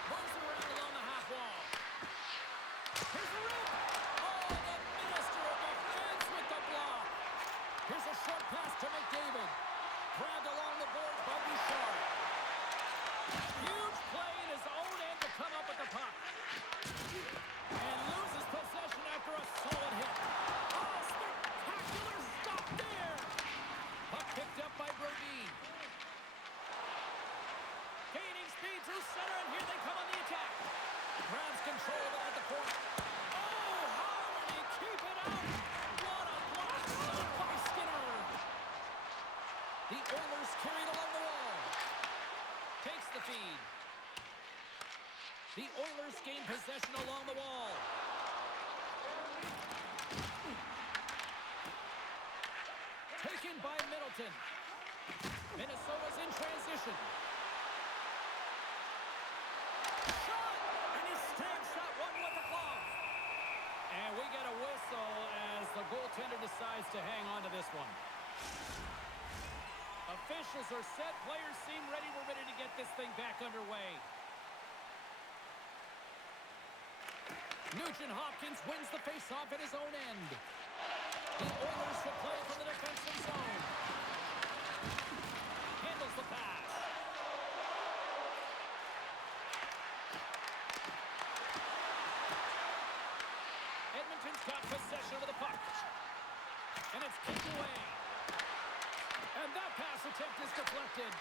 Moves it around along the half wall. Here's a rip. Oh, the minister of defense with the block. Here's a short pass to McDavid. Grabbed along the boards by Bouchard. Huge play in his own end to come up with the puck. And loses possession after a solid hit. Oh, spectacular stop there. Puck picked up by Brodin. Gaining speed through center, and here they come on the attack. Grabs control of it at the point. Oh, how did he keep it out? What a block stop by Skinner. The Oilers carried along the wall. Takes the feed. The Oilers gain possession along the wall. Taken by Middleton. Minnesota's in transition. to hang on to this one. Officials are set. Players seem ready. We're ready to get this thing back underway. Nugent Hopkins wins the faceoff at his own end. The Oilers will play from the defensive zone. Handles the pass. Edmonton's got possession of the puck. And it's kicked away. And that pass attempt is deflected.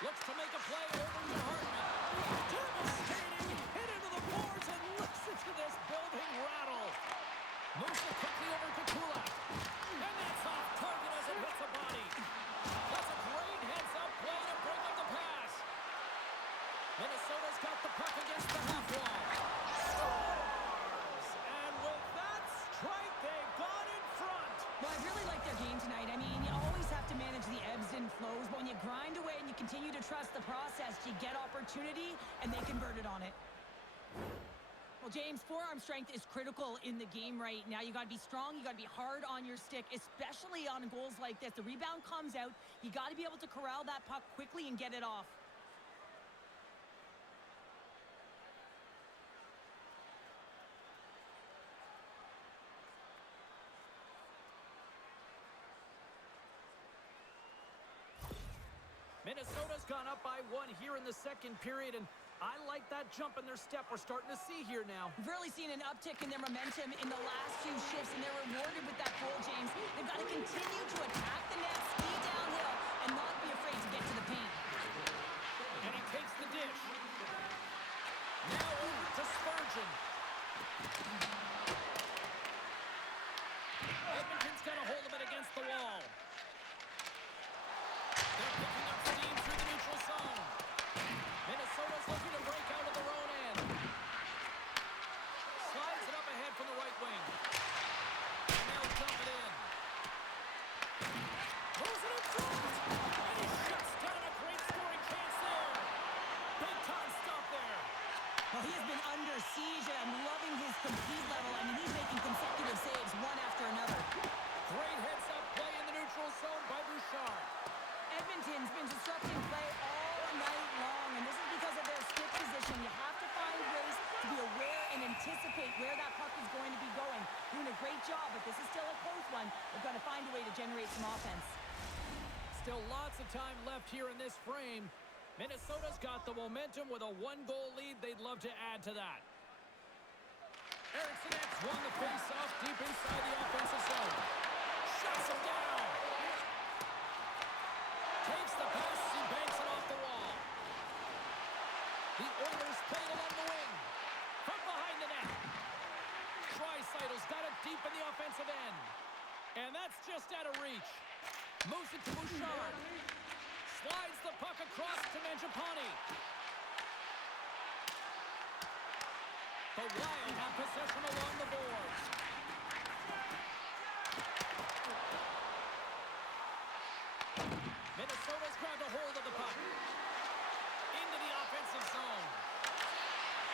Looks to make a play over to Hartman. Devastating hit into the boards and listen to this building rattle. Moves it quickly over to Kulak. And that's off target as it hits a body. That's a great heads-up play to break up the pass. Minnesota's got the puck against the half wall. Scores! And with that strike, they've gone in front. Well, I really like their game tonight. I mean, you always have to manage the ebbs and flows, but when you grind away and you continue to trust the process, you get opportunity, and they converted on it. Well, James, forearm strength is critical in the game right now. You got to be strong. You got to be hard on your stick, especially on goals like this. The rebound comes out. You got to be able to corral that puck quickly and get it off. Minnesota's gone up by 1 here in the second period, and I like that jump in their step we're starting to see here now. We've really seen an uptick in their momentum in the last few shifts, and they're rewarded with that goal, James. They've got to continue to attack the net, ski downhill, and not be afraid to get to the paint. And he takes the dish. Now over to Spurgeon. Edmonton's got a hold of it against the wall. They're picking up steam through the neutral zone. Minnesota's looking to break out of their own end. Slides it up ahead from the right wing. And they'll dump it in. Throws it in front. And he shuts down a great scoring chance there. Big time stop there. Well, he has been under siege, and I'm loving his compete level. I mean, he's making consecutive saves one after another. Great heads-up play in the neutral zone by Bouchard. Edmonton's been disrupting play all night long, and this is because of their stick position. You have to find ways to be aware and anticipate where that puck is going to be going. Doing a great job, but this is still a close one. They've got to find a way to generate some offense. Still lots of time left here in this frame. Minnesota's got the momentum with a 1-goal lead. They'd love to add to that. Eriksson X won the face-off deep inside the offensive zone. Shuts him down. Takes the pass as he banks it off the wall. The Oilers play it along the wing. From behind the net. Draisaitl's got it deep in the offensive end. And that's just out of reach. Moves it to Bouchard. Slides the puck across to Mangiapane. The Wild have possession along the boards. Minnesota's grabbed a hold of the puck. Into the offensive zone.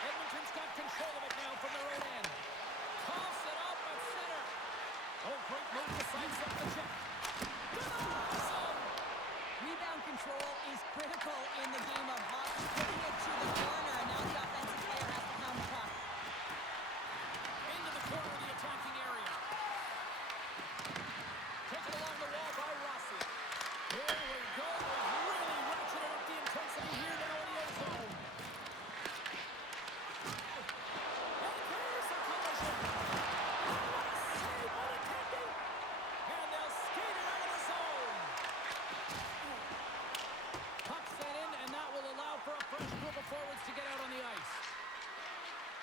Edmonton's got control of it now from their own end. Toss it up at center. Oh, great move to sidestep the check. Awesome! Rebound control is critical in the game of hockey. Putting it to the corner, and now the offensive player has to pound the puck. Into the corner of the attacking area. Taken along the wall by Rossi. Here we go. We've really ratcheted up the intensity here now in the O-zone. And there's a collision. What a save unattended. And they'll skate it out of the zone. Puck sent in, and that will allow for a fresh group of forwards to get out on the ice.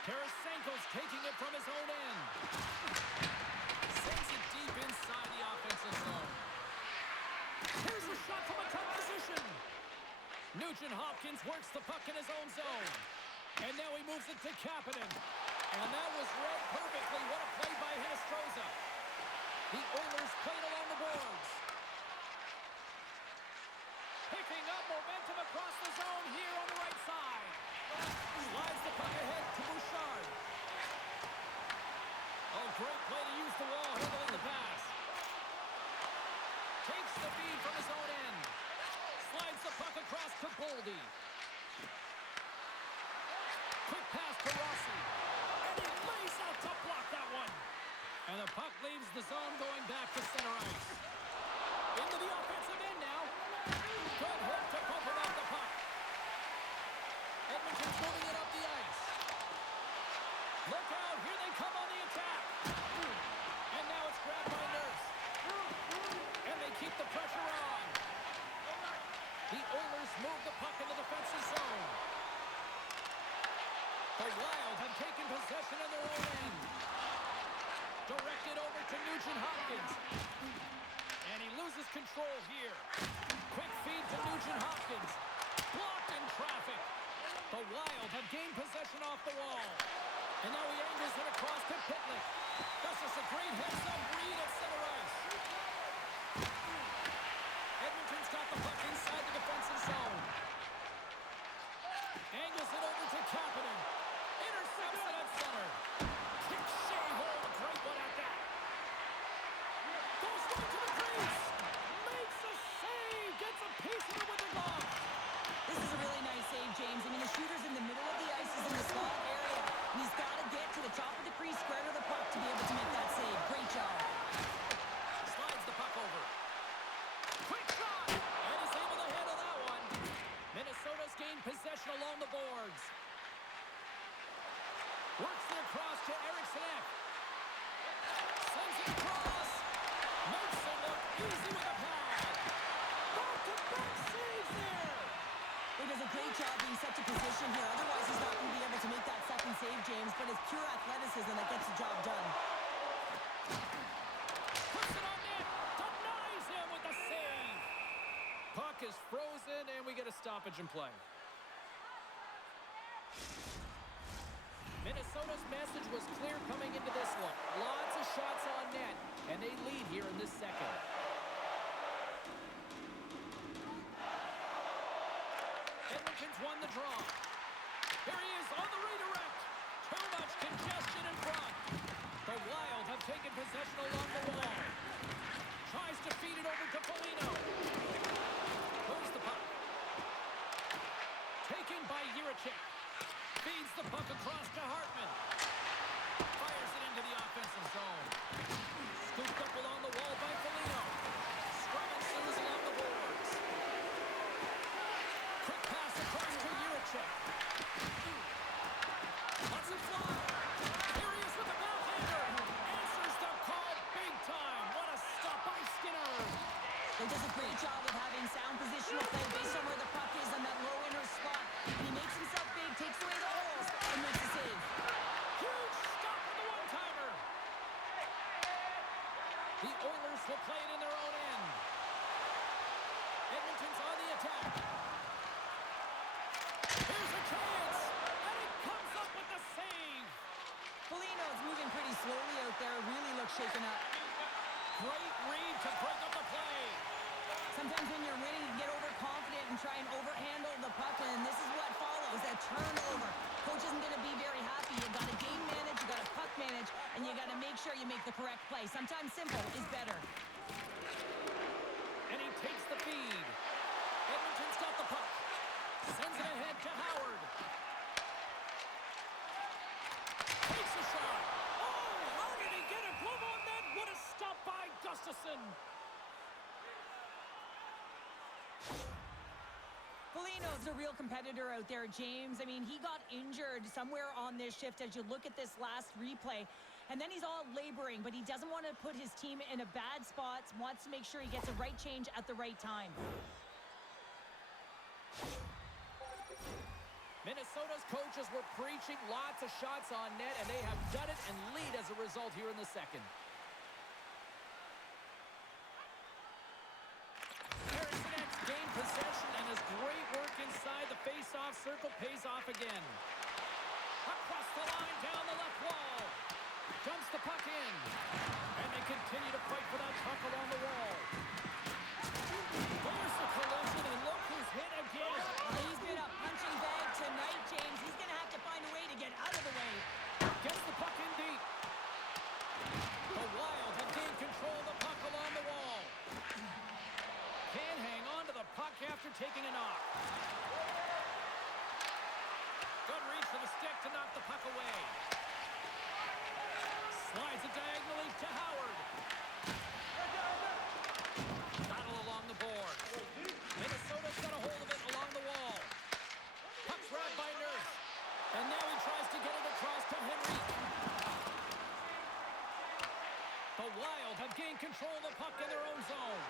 Tarasenko's taking it from his own end. Sends it deep inside the offensive zone. Here's a shot from a tough position. Nugent Hopkins works the puck in his own zone. And now he moves it to Kapanen. And that was read perfectly. What a play by Hinostroza. The Oilers played along the boards. Picking up momentum across the zone here on the right side. Slides the puck ahead to Bouchard. Oh, great play to use the wall handling the pass. Takes the feed from his own end. Slides the puck across to Boldy. Quick pass to Rossi. And he lays out to block that one. And the puck leaves the zone going back to center ice. Into the offensive end now. Good hit to pump about the puck. Edmonton's moving it up the ice. Look out, here they come on the attack. And now it's grabbed by Nurse. And they keep the pressure on. The Oilers move the puck in the defensive zone. The Wild have taken possession in their own end. Directed over to Nugent-Hopkins. And he loses control here. Quick feed to Nugent-Hopkins. Blocked in traffic. The Wild have gained possession off the wall. And now he angles it across to Pitlick. That's just a great heads-up read at center ice. Edmonton's got the puck inside the defensive zone. Angles it over to Kapanen. Intercepts it at center. Kick shave hole. A great one at that. Goes right to the crease. Makes a save. Gets a piece of it with the glove. This is a really nice save, James. I mean, the shooter's in the middle of the ice. He's in the slot area. And he's got to get to the top of the crease, square to the puck to be able to make that save. Great job. Slides the puck over. Quick shot. And is able to handle that one. Minnesota's gained possession along the boards. Works it across to Eriksson Ek. Sends it across. Makes it look easy with a pad. Back-to-back saves there. He does a great job being set to position here. Otherwise, he's not going to be able to make that second save, James. But it's pure athleticism that gets the job done. Puts it on net. Denies him with the save. Puck is frozen, and we get a stoppage in play. Minnesota's message was clear coming into this one. Lots of shots on net, and they lead here in this second. Edmonton's won the draw. Here he is on the redirect. Too much congestion in front. The Wild have taken possession along the wall. Tries to feed it over to Foligno. Moves the puck. Taken by Jiricek. Feeds the puck across to Hartman. Fires it into the offensive zone. Scooped up along the wall by Foligno. Scrum ensues along the boards. Quick pass across to Jiricek. Lets it fly. Here he is with the backhander. Answers the call big time. What a stop by Skinner. He does a great job of having sound positional play based on where the puck is on that low inner spot. And he makes himself big, takes away the holes, and makes a save. Huge stop with the one-timer. The Oilers will play it in their own end. Edmonton's on the attack. Here's a chance, and he comes up with the save. Foligno's moving pretty slowly out there. Really looks shaken up. Great read to break up the play. Sometimes when you're winning, you get overconfident and try and overhandle the puck, and this is what follows, a turnover. Coach isn't going to be very happy. You got to game manage, you got to puck manage, and you got to make sure you make the correct play. Sometimes simple is better. And he takes the feed. Edmonton's got the puck. Sends it ahead to Howard. Takes a shot. Oh, how did he get a glove on that? What a stop by Gustafsson. Foligno's a real competitor out there, James. I mean, he got injured somewhere on this shift as you look at this last replay. And then he's all laboring, but he doesn't want to put his team in a bad spot, wants to make sure he gets the right change at the right time. Minnesota's coaches were preaching lots of shots on net, and they have done it and lead as a result here in the second. Eriksson Ek's gained possession, and his great work inside the face-off circle pays off again. Across the line, down the left wall. Dumps the puck in. And they continue to fight for that puck along the wall. There's the collision, and look who's hit again. He's been a punching bag tonight, James. He's going to have to find a way to get out of the way. Gets the puck in deep. The Wild have gained control of the puck along the wall. puck after taking a knock. Good reach for the stick to knock the puck away. Slides it diagonally to Howard. Battle along the boards. Minnesota's got a hold of it along the wall. Puck's grabbed by Nurse. And now he tries to get it across to Henry. The Wild have gained control of the puck in their own zone.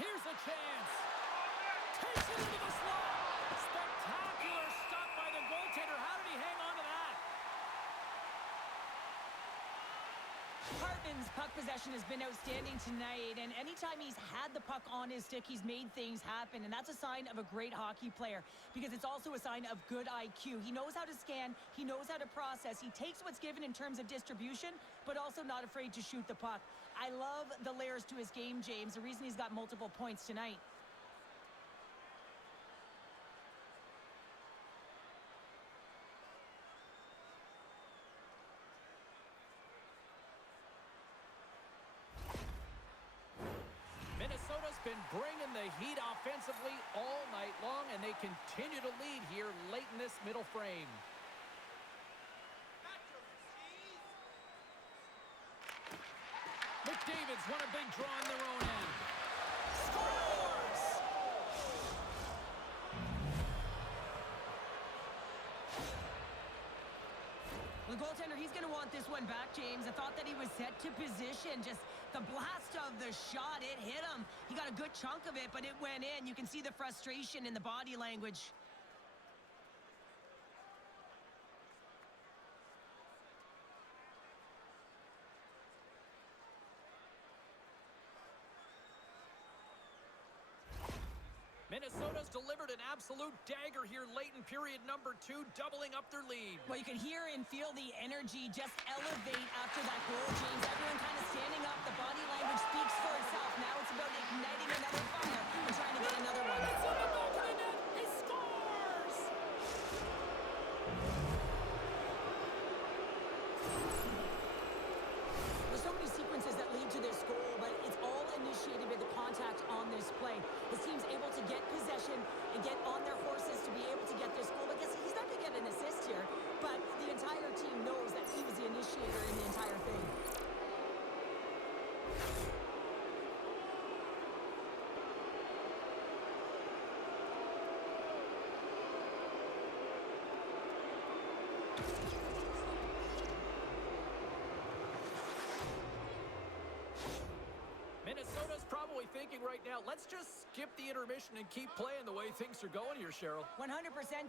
Here's a chance. Takes it into the slot. Spectacular stop by the goaltender. How did he hang on to that? Hartman's puck possession has been outstanding tonight, and anytime he's had the puck on his stick, he's made things happen, and that's a sign of a great hockey player because it's also a sign of good IQ. He knows how to scan, he knows how to process, he takes what's given in terms of distribution, but also not afraid to shoot the puck. I love the layers to his game, James, the reason he's got multiple points tonight. Minnesota's been bringing the heat offensively all night long, and they continue to lead here late in this middle frame. McDavid's won a big draw on their own end. Scores! The goaltender, he's going to want this one back, James. I thought that he was set to position. Just the blast of the shot, it hit him. He got a good chunk of it, but it went in. You can see the frustration in the body language. Minnesota's delivered an absolute dagger here late in period number 2, doubling up their lead. Well, you can hear and feel the energy just elevate after that goal, James. Everyone kind of standing up. The body language speaks for itself. Now it's about igniting another fire and trying to get another one. It's on the back of the net. He scores! There's so many sequences that lead to this goal, but it's all initiated with the contact on this play. His team's able to get possession and get on their horses to be able to get this goal. I guess he's not going to get an assist here, but the entire team knows that he was the initiator in the entire thing. Minnesota's probably thinking right now, let's just skip the intermission and keep playing the way things are going here, Cheryl. 100%,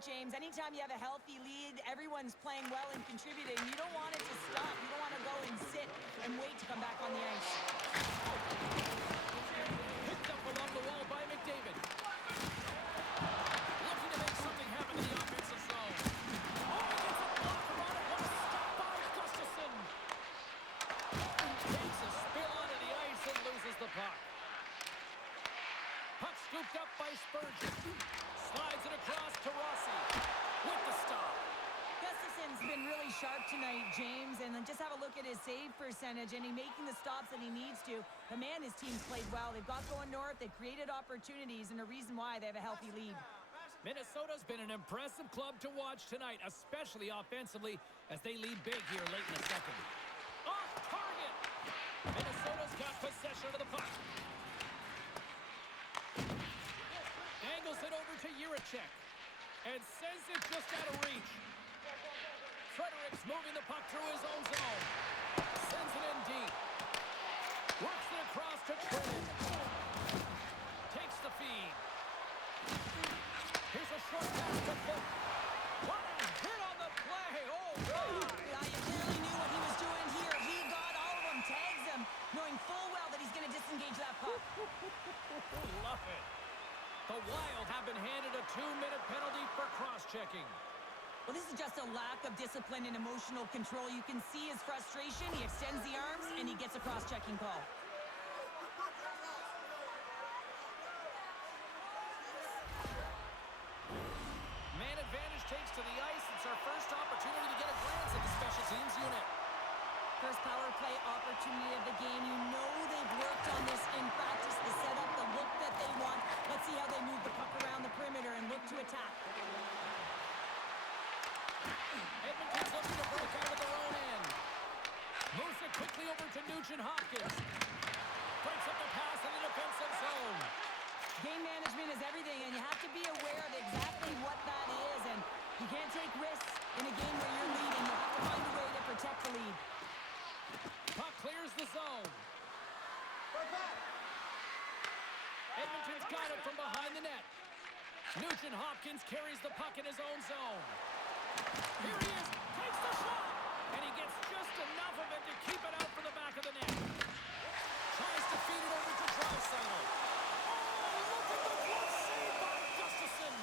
James. Anytime you have a healthy lead, everyone's playing well and contributing. You don't want it to stop. You don't want to go and sit and wait to come back on the ice. Picked up along the wall by McDavid. Looking to make something happen in the offensive zone. Oh, he gets a blocker on it. What a stop by Gustafsson. Takes a spill onto the ice and loses the puck. Puck scooped up by Spurgeon. Slides it across to Rossi with the stop. Gustafsson's been really sharp tonight, James, and then just have a look at his save percentage, and he's making the stops that he needs to. But man, his team's played well. They've got going north. They've created opportunities, and a reason why they have a healthy lead. Minnesota's been an impressive club to watch tonight, especially offensively, as they lead big here late in the second. Off target! Minnesota's got possession of the puck. Angles it over to Jiricek and sends it just out of reach. Fredericks moving the puck through his own zone. Sends it in deep. Works it across to Trenton. Takes the feed. Here's a short pass to Book. What a hit on the play! Oh, God! Yeah, you clearly knew what he was doing here. He got all of them, tags them, knowing full well that he's going to disengage that puck. Love it. The Wild have been handed a 2-minute penalty for cross-checking. Well, this is just a lack of discipline and emotional control. You can see his frustration. He extends the arms, and he gets a cross-checking call. Man advantage takes to the ice. It's our first opportunity to get a glance at the special teams unit. First power play opportunity of the game. You know they've worked on this in practice, the setup, the look that they want. Quickly over to Nugent Hopkins. Breaks up the pass in the defensive zone. Game management is everything, and you have to be aware of exactly what that is. And you can't take risks in a game where you're leading. You have to find a way to protect the lead. Puck clears the zone. Edmonton's got it from behind the net. Nugent Hopkins carries the puck in his own zone. Here he is, takes the shot, and he gets just enough of it to keep it out for the back of the net. Tries to feed it over to Draisaitl. Oh, look at the glove save by Gustafsson.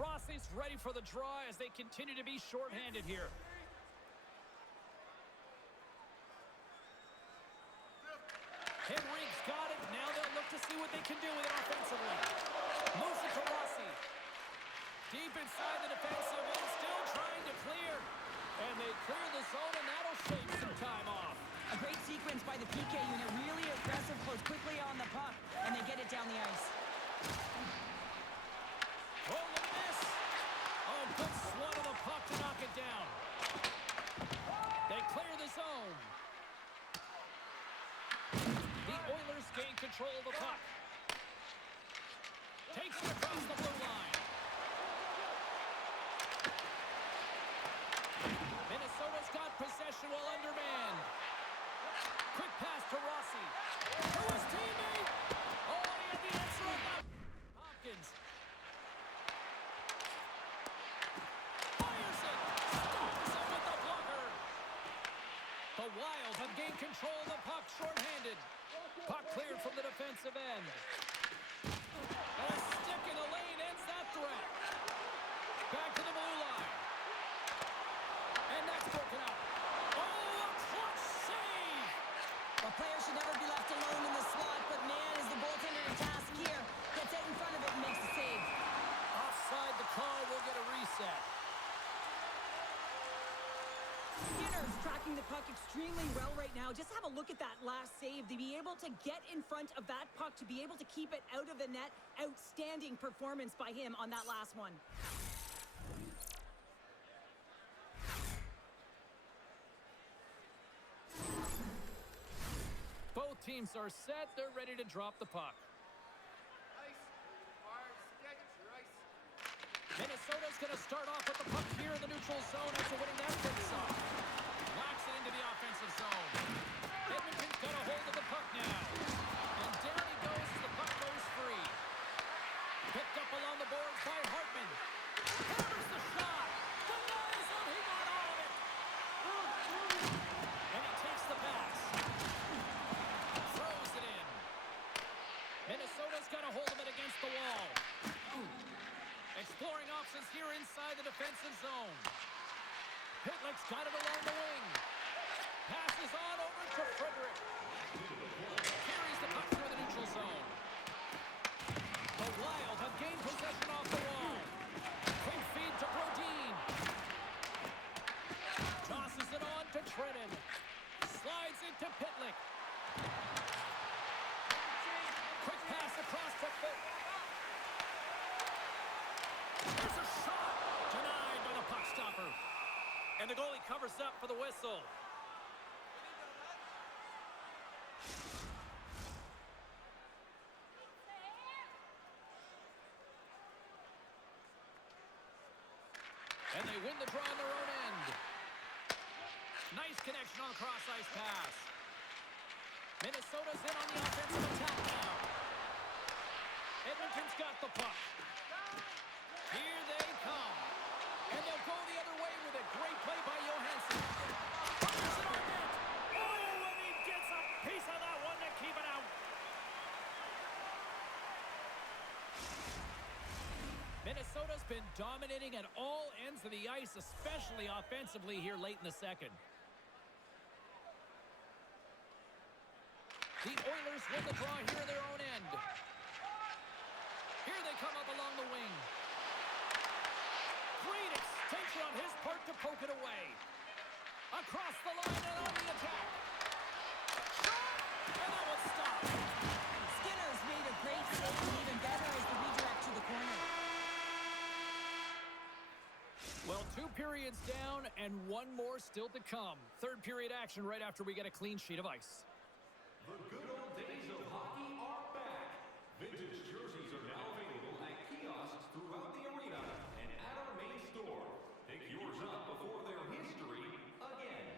Rossi's ready for the draw as they continue to be shorthanded here. Henrique's got it. Now they'll look to see what they can do with it offensively. Moves it to Rossi. Deep inside the defensive end, still trying to clear. And they clear the zone, and that'll shave some time off. A great sequence by the PK unit. Really aggressive, close quickly on the puck, and they get it down the ice. Oh, look at this. Oh, good swat of the puck to knock it down. They clear the zone. The Oilers gain control of the puck. Takes it across the blue line. Minnesota's got possession while undermanned. Quick pass to Rossi. To his teammate. Oh, and he had the answer on that. Hopkins. Fires it. Stops him with the blocker. The Wild have gained control of the puck shorthanded. Puck cleared from the defensive end. And a stick in the lane ends that threat. Back to the blue line. And that's broken up. Oh, a clutch save! A player should never be left alone in the slot, but man, is the goaltender to task here. Gets out in front of it and makes the save. Offside the call, will get a reset. Skinner's tracking the puck extremely well right now. Just have a look at that last save. To be able to get in front of that puck, to be able to keep it out of the net, outstanding performance by him on that last one. Both teams are set. They're ready to drop the puck. Minnesota's going to start off with the puck here in the neutral zone after winning that face-off. Whacks it into the offensive zone. Edmonton's got a hold of the puck now. And down he goes as the puck goes free. Picked up along the boards by Hartman. Hammers the shot. Denies him. He got all of it. And he takes the pass. Throws it in. Minnesota's got a hold of it against the wall. Exploring options here inside the defensive zone. Pitlick's got it along the wing. Passes on over to Frederick. Carries the puck through the neutral zone. The Wild have gained possession off the wall. Quick feed to Brodin. Tosses it on to Trenton. Slides into Pitlick. Quick pass across to Pitt. There's a shot. Denied by the puck stopper. And the goalie covers up for the whistle. And they win the draw on their own end. Nice connection on the cross-ice pass. Minnesota's in on the offensive attack now. Edmonton's got the puck. Here they come. And they'll go the other way with a great play by Johansson. Fires it on net. Oh, and he gets a piece of that one to keep it out. Minnesota's been dominating at all ends of the ice, especially offensively here late in the second. The Oilers win the draw here in their own end. Here they come up along the wing. Great extension on his part to poke it away. Across the line and on the attack. Shot! And that one's stopped. Skinner's made a great save, and even better as the redirect to the corner. Well, 2 periods down and 1 more still to come. Third period action right after we get a clean sheet of ice. The good old days of hockey are back. Vintage jerseys are now available at kiosks throughout the arena and at our main store. Pick yours up before their history again.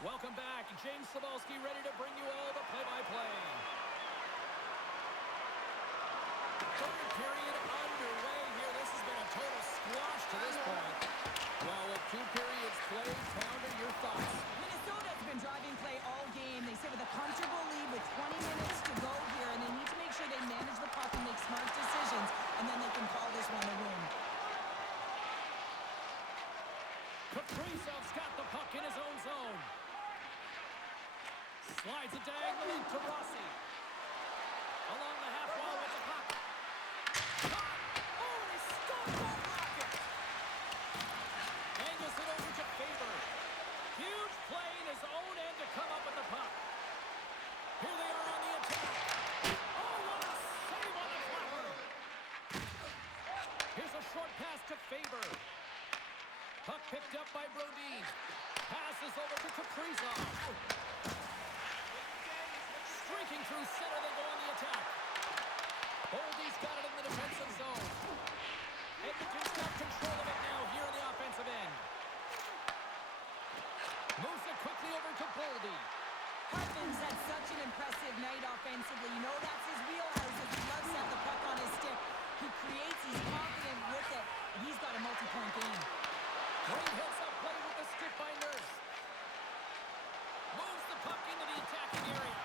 Welcome back. James Cebulski ready to bring you all the play-by-play. Third period underway here. This has been a total squash to this point. Well, with 2 periods played, Pounder, your thoughts? Minnesota's been driving play all game. They sit with a comfortable lead with 20 minutes to go here, and they need to make sure they manage the puck and make smart decisions, and then they can call this one a win. Kaprizov's got the puck in his own zone. Slides it diagonally to Rossi. Along the half wall with the puck. Shot! Oh, and he stopped that rocket! Angles it over to Faber. Huge play in his own end to come up with the puck. Here they are on the attack. Oh, what a save on the flapper! Here's a short pass to Faber. Puck picked up by Brodin. Passes over to Kaprizov. Streaking through center, they go on the attack. Boldy's got it in the defensive zone. Edmonton's got control of it now here in the offensive end. Moves it quickly over to Boldy. Hartman's had such an impressive night offensively. You know that's his wheelhouse as he loves to have the puck on his stick. He creates, he's confident with it, and he's got a multi-point game. Great heads-up play with the stick by Nurse. Moves the puck into the attacking area.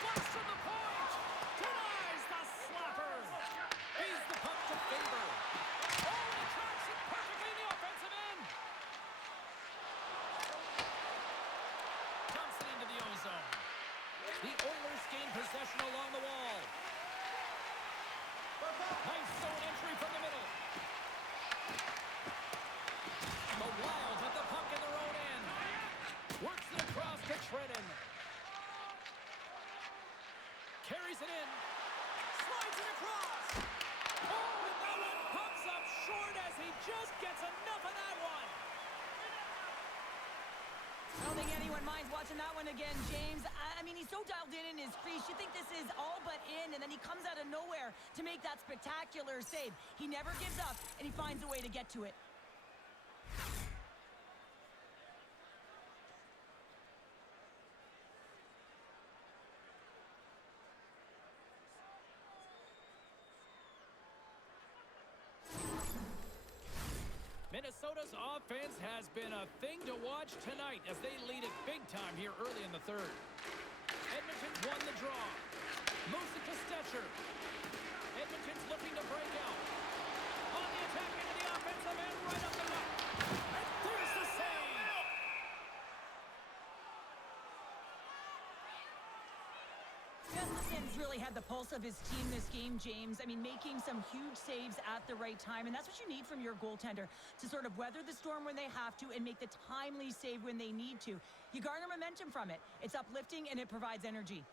Flush from the point. Denies the slapper. Feeds the puck to Faber. Oh, and he tracks it perfectly in the offensive end. Dumps it into the O-zone. The Oilers gain possession along the wall. Nice zone entry from the middle. The Wild have the puck in their own end. Works it across to Trenton. Carries it in. Slides it across. Oh, and that one comes up short as he just gets enough of that one. I don't think anyone minds watching that one again, James. I mean, he's so dialed in his crease. You think this is all but in, and then he comes out of nowhere to make that spectacular save. He never gives up, and he finds a way to get to it. Minnesota's offense has been a thing to watch tonight as they lead it big time here early in the third. Edmonton's won the draw. Moves it to Stetcher. Edmonton's looking to break out. On the attack into the offensive end, right up the gut. And there's the save! Gustafson's really had the pulse of his team this game, James. I mean, making some huge saves at the right time, and that's what you need from your goaltender, to sort of weather the storm when they have to and make the timely save when they need to. You garner momentum from it. It's uplifting, and it provides energy.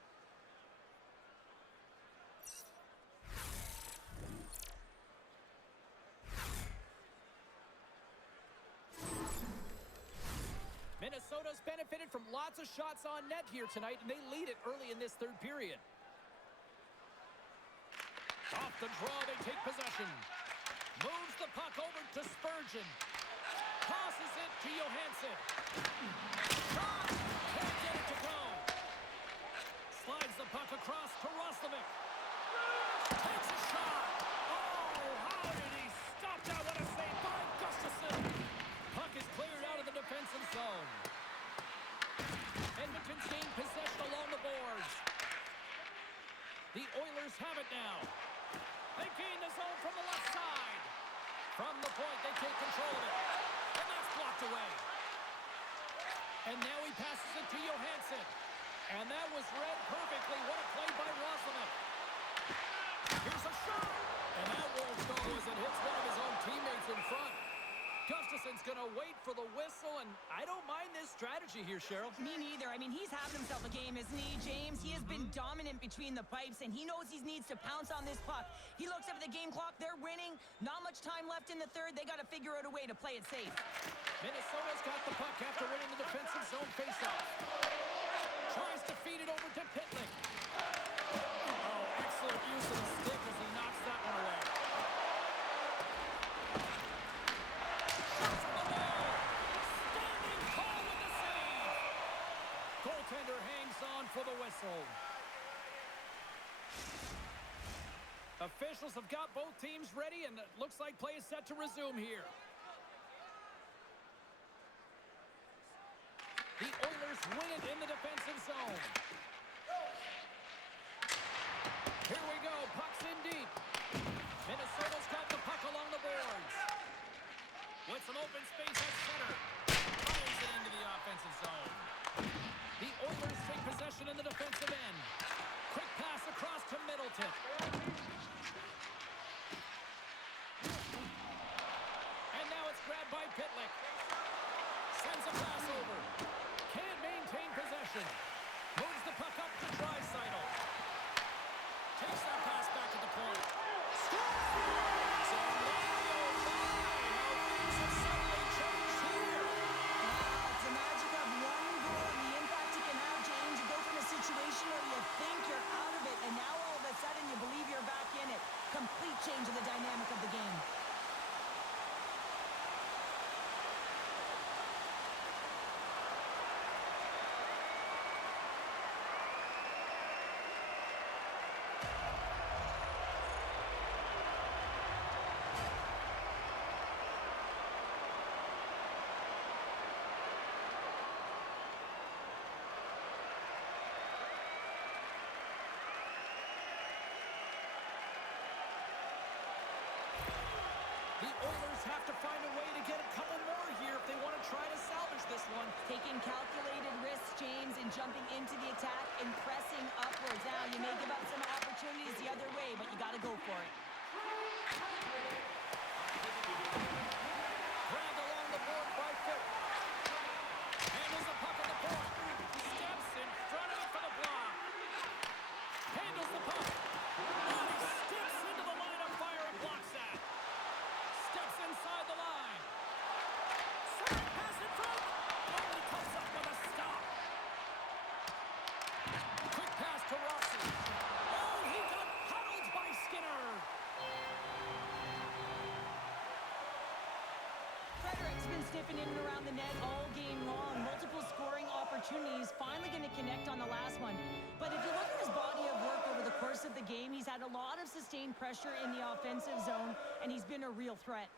Minnesota's benefited from lots of shots on net here tonight, and they lead it early in this third period. Off the draw, they take possession. Moves the puck over to Spurgeon. Tosses it to Johansson. Shot! Can't get it to go. Slides the puck across to Roslovic. Takes a shot. Oh, how did he stop that? What a save by Gustafsson. Puck is cleared out of the defensive zone. Edmonton's gained possession along the boards. The Oilers have it now. They gain the zone from the left side. From the point, they take control of it. And that's blocked away. And now he passes it to Johansson. And that was read perfectly. What a play by Roslovic. Here's a shot. And that won't go as it hits one of his own teammates in front. Gustafsson's going to wait for the whistle, and I don't mind this strategy here, Cheryl. Me neither. I mean, he's having himself a game, isn't he, James? He has been dominant between the pipes, and he knows he needs to pounce on this puck. He looks up at the game clock. They're winning. Not much time left in the third. They got to figure out a way to play it safe. Minnesota's got the puck after winning the defensive zone faceoff. Tries to feed it over to Pitlick. Oh, excellent use of the stick as he knocks that one away. Goaltender hangs on for the whistle. Officials have got both teams ready, and it looks like play is set to resume here. The Oilers win it in the defensive zone. Here we go, puck's in deep. Minnesota's got the puck along the boards. With some open space at center. Fires it into the offensive zone. The Oilers take possession in the defensive end. Quick pass across to Middleton. And now it's grabbed by Pitlick. Sends a pass over. Can't maintain possession. Moves the puck up to Draisaitl. Takes that pass back to the point. Situation where you think you're out of it, and now all of a sudden you believe you're back in it. Complete change of the dynamic of the game. The Oilers have to find a way to get a couple more here if they want to try to salvage this one. Taking calculated risks, James, and jumping into the attack and pressing upwards. Now, you may give up some opportunities the other way, but you got to go for it. Grabbed along the board by Foot. Handles the puck at the point. Steps in front of it for the block. Handles the puck. Oh, he steps into the line of fire and blocks that. Steps inside the line. Second pass in front. Only comes up with a stop. Quick pass to Rossi. Oh, he got huddled by Skinner. Frederick's been sniffing in and around the net all game long. Multiple scoring opportunities. Finally going to connect on the last one. But if you look at his body of work over the course of the game, he's had a lot of sustained pressure in the offensive zone, and he's been a real threat.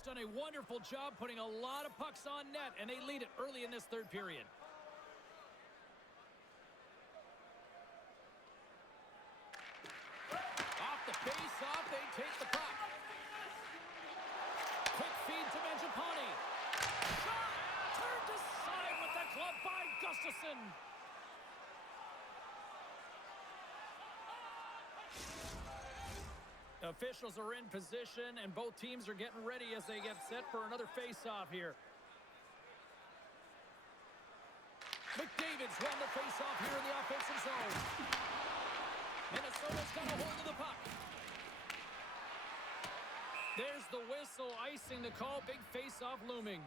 Refs done a wonderful job putting a lot of pucks on net, and they lead it early in this third period. Off the face-off, they take the puck. Quick feed to Mangiapane. Shot! Turned aside with the glove by Gustafsson. Officials are in position, and both teams are getting ready as they get set for another face-off here. McDavid's won the face-off here in the offensive zone. Minnesota's got a hold of the puck. There's the whistle, icing the call. Big face-off looming.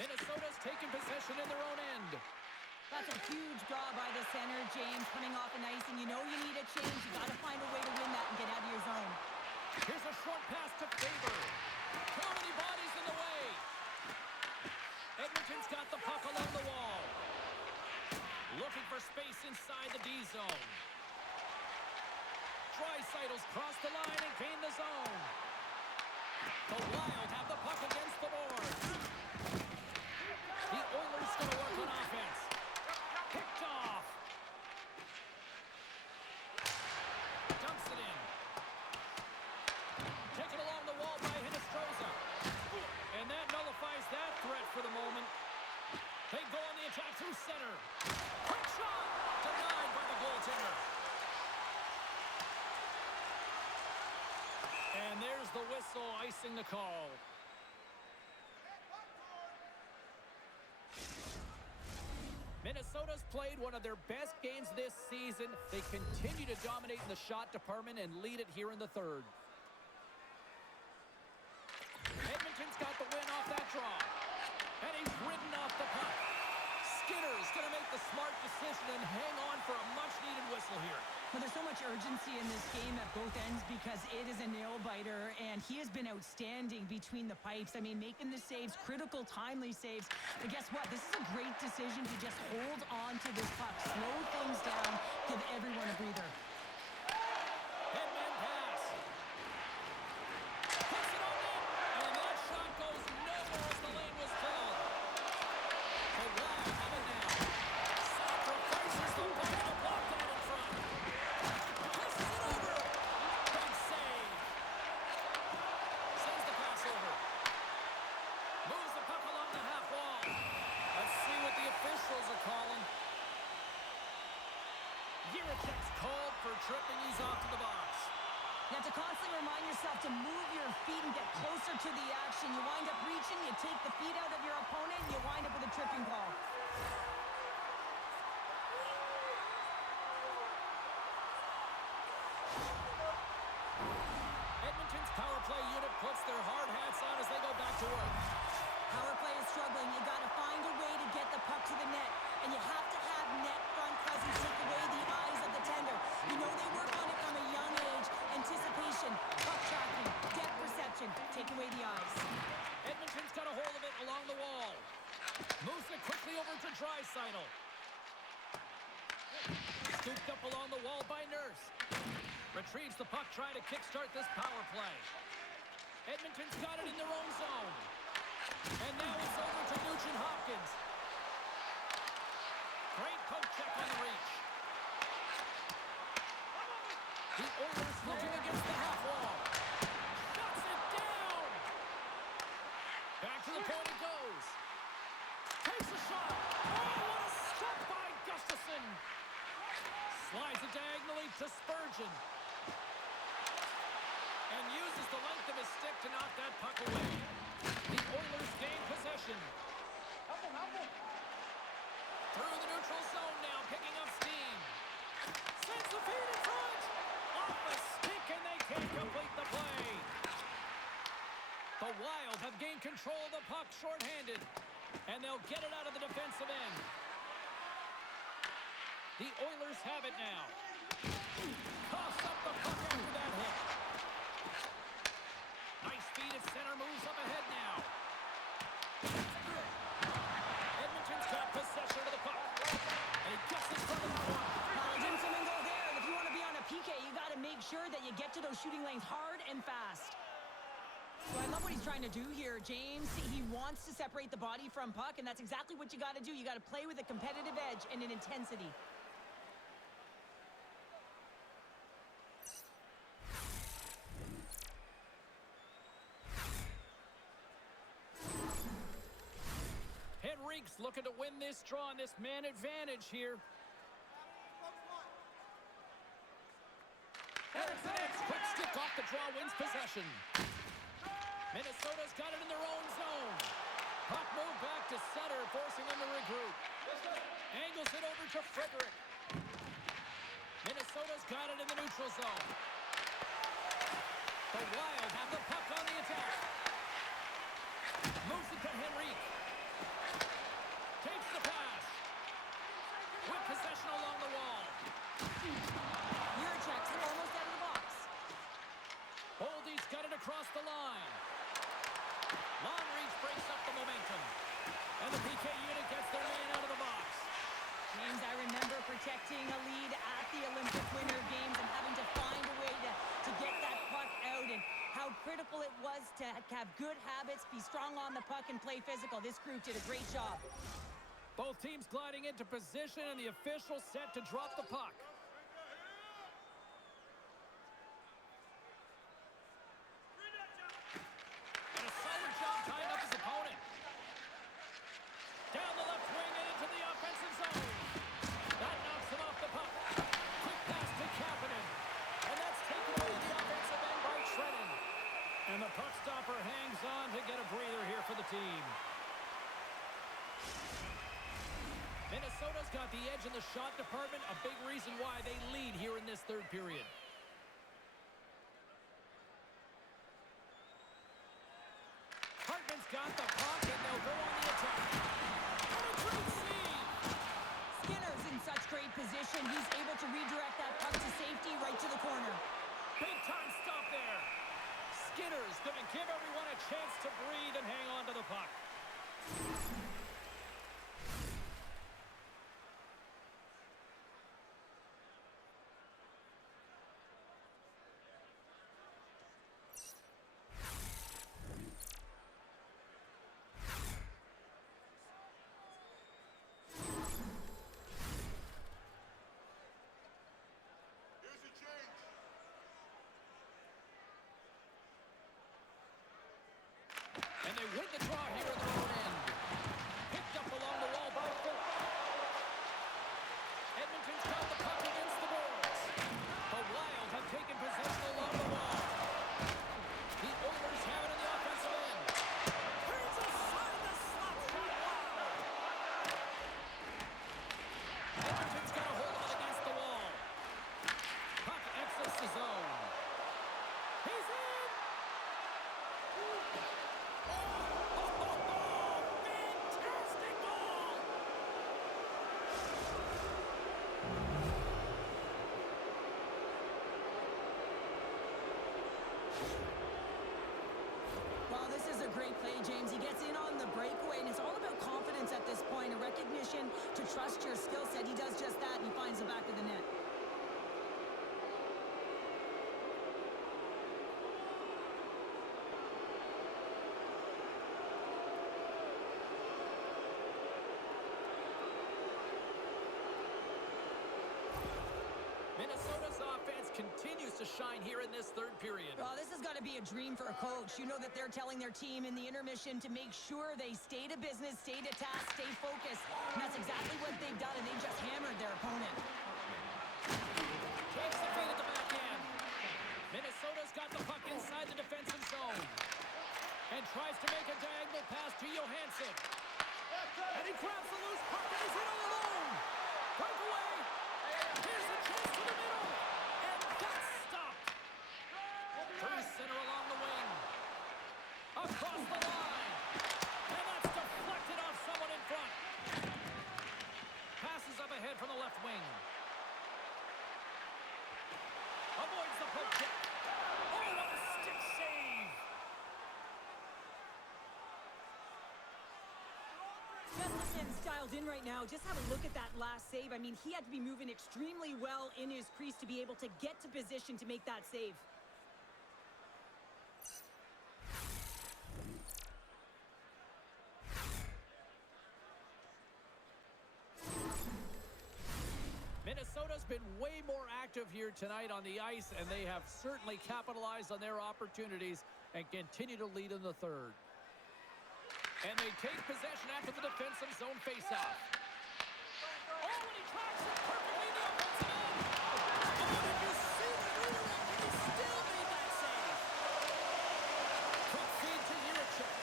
Minnesota's taking possession in their own end. That's a huge draw by the center, James, coming off an ice, and you know you need a change. You got to find a way to win that and get out of your zone. Here's a short pass to Faber. Too many bodies in the way. Edmonton's got the puck along the wall. Looking for space inside the D zone. Draisaitl's crossed the line and gained the zone. The Wild have the puck against the boards. The Oilers going to work on offense. Picked off. Dumps it in. Taken along the wall by Hinostroza. And that nullifies that threat for the moment. They go on the attack through center. Quick shot! Denied by the goaltender. And there's the whistle, icing the call. Minnesota's played one of their best games this season. They continue to dominate in the shot department and lead it here in the third. Edmonton's got the win off that draw. And he's ridden off the puck. Skinner's going to make the smart decision and hang on for a much-needed whistle here. Well, there's so much urgency in this game at both ends because it is a nail-biter, and he has been outstanding between the pipes. I mean, making the saves, critical, timely saves. But guess what? This is a great decision to just hold on to this puck, slow things down, give everyone a breather. Headman pass. Puts it on net, and that shot goes nowhere as the lane was filled. The Wild have it now. Sacrifices the puck to block that in front. Passes it over. Big save. Sends the pass over. Moves the puck along the half wall. Let's see what the officials are calling. Jiricek's called for tripping. He's off to the box. You have to constantly remind yourself to move your feet and get closer to the action. You wind up reaching, you take the feet out of your opponent, and you wind up with a tripping call. Edmonton's power play unit puts their hard hats on as they go back to work. Power play is struggling. You got to find a way to get the puck to the net, and you have to have net front presence take away the eyes of the tender. You know they work on it from a young age. Anticipation, puck tracking, depth perception, take away the eyes. Edmonton's got a hold of it along the wall. Moves it quickly over to Draisaitl. Scooped up along the wall by Nurse. Retrieves the puck, trying to kickstart this power play. Edmonton's got it in their own zone. And now it's over to Nugent-Hopkins. Great poke check on the reach. The Oilers looking against the half wall. Shuts it down. Back to the point it goes. Takes a shot. Oh, what a stop by Gustafsson. Slides it diagonally to Spurgeon. And uses the length of his stick to knock that puck away. The Oilers gain possession. Through the neutral zone now, picking up steam. Sends the feed in front. Off the stick, and they can't complete the play. The Wild have gained control of the puck shorthanded, and they'll get it out of the defensive end. The Oilers have it now. Coughs up the puck after that hit. Nice feed at center, moves up ahead now. Edmonton you get to those shooting lanes hard and fast. So I love what he's trying to do here, James. He wants to separate the body from puck, and that's exactly what you got to do. You got to play with a competitive edge and an intensity. Henrique's looking to win this draw on this man advantage here. Quick stick off the draw, wins possession. Minnesota's got it in their own zone. Puck moved back to center, forcing them to regroup. Angles it over to Frederick. Minnesota's got it in the neutral zone. The Wild have the puck on the attack. Moves it to Henrique. Takes the pass. With possession along the wall. Yurchek's almost out of the box. Boldy's got it across the line. Long reach breaks up the momentum. And the PK unit gets their man out of the box. James, I remember protecting a lead at the Olympic Winter Games and having to find a way to get that puck out, and how critical it was to have good habits, be strong on the puck, and play physical. This group did a great job. Both teams gliding into position, and the official set to drop the puck. And a solid job tying up his opponent. Down the left wing and into the offensive zone. That knocks him off the puck. Quick pass to Kapanen. And that's taken away the offensive end by Trenton. And the puck stopper hangs on to get a breather here for the team. Minnesota's got the edge in the shot department, a big reason why they lead here in this third period. Hartman's got the puck, and they'll go on the attack. And a great save! Skinner's in such great position. He's able to redirect that puck to safety right to the corner. Big time stop there. Skinner's going to give everyone a chance to breathe and hang on to the puck. And they win the draw here in their own end. Picked up along the wall by Phil. Edmonton's got the puck against the boards. The Wild have taken possession along the wall. The Oilers have it in the offensive end. Turns aside the slap shot. Wow! Edmonton's got a hold of it against the wall. Puck exits the zone. He's in! Fantastic goal! Well, this is a great play, James. He gets in on the breakaway, and it's all about confidence at this point, a recognition to trust your skill set. He does just that, and he finds the back of the net. Minnesota's offense continues to shine here in this third period. Well, this has got to be a dream for a coach. You know that they're telling their team in the intermission to make sure they stay to business, stay to task, stay focused. And that's exactly what they've done, and they've just hammered their opponent. Takes the feed at the back end. Minnesota's got the puck inside the defensive zone. And tries to make a diagonal pass to Johansson. And he grabs the loose puck and he's in all alone. Breakaway. Here's the chance to the middle. And that's stopped. Through center along the wing. Across the line. And that's deflected off someone in front. Passes up ahead from the left wing. Avoids the poke check. Oh, what a stick save. Edmonton's dialed in right now. Just have a look at that last save. I mean, he had to be moving extremely well in his crease to be able to get to position to make that save. Minnesota's been way more active here tonight on the ice, and they have certainly capitalized on their opportunities and continue to lead in the third. And they take possession after the defensive zone faceoff. Oh, and he tracks it perfectly in the offensive end. Oh, did you see the redirect? And he still made that save. Quick feed to Yurichek.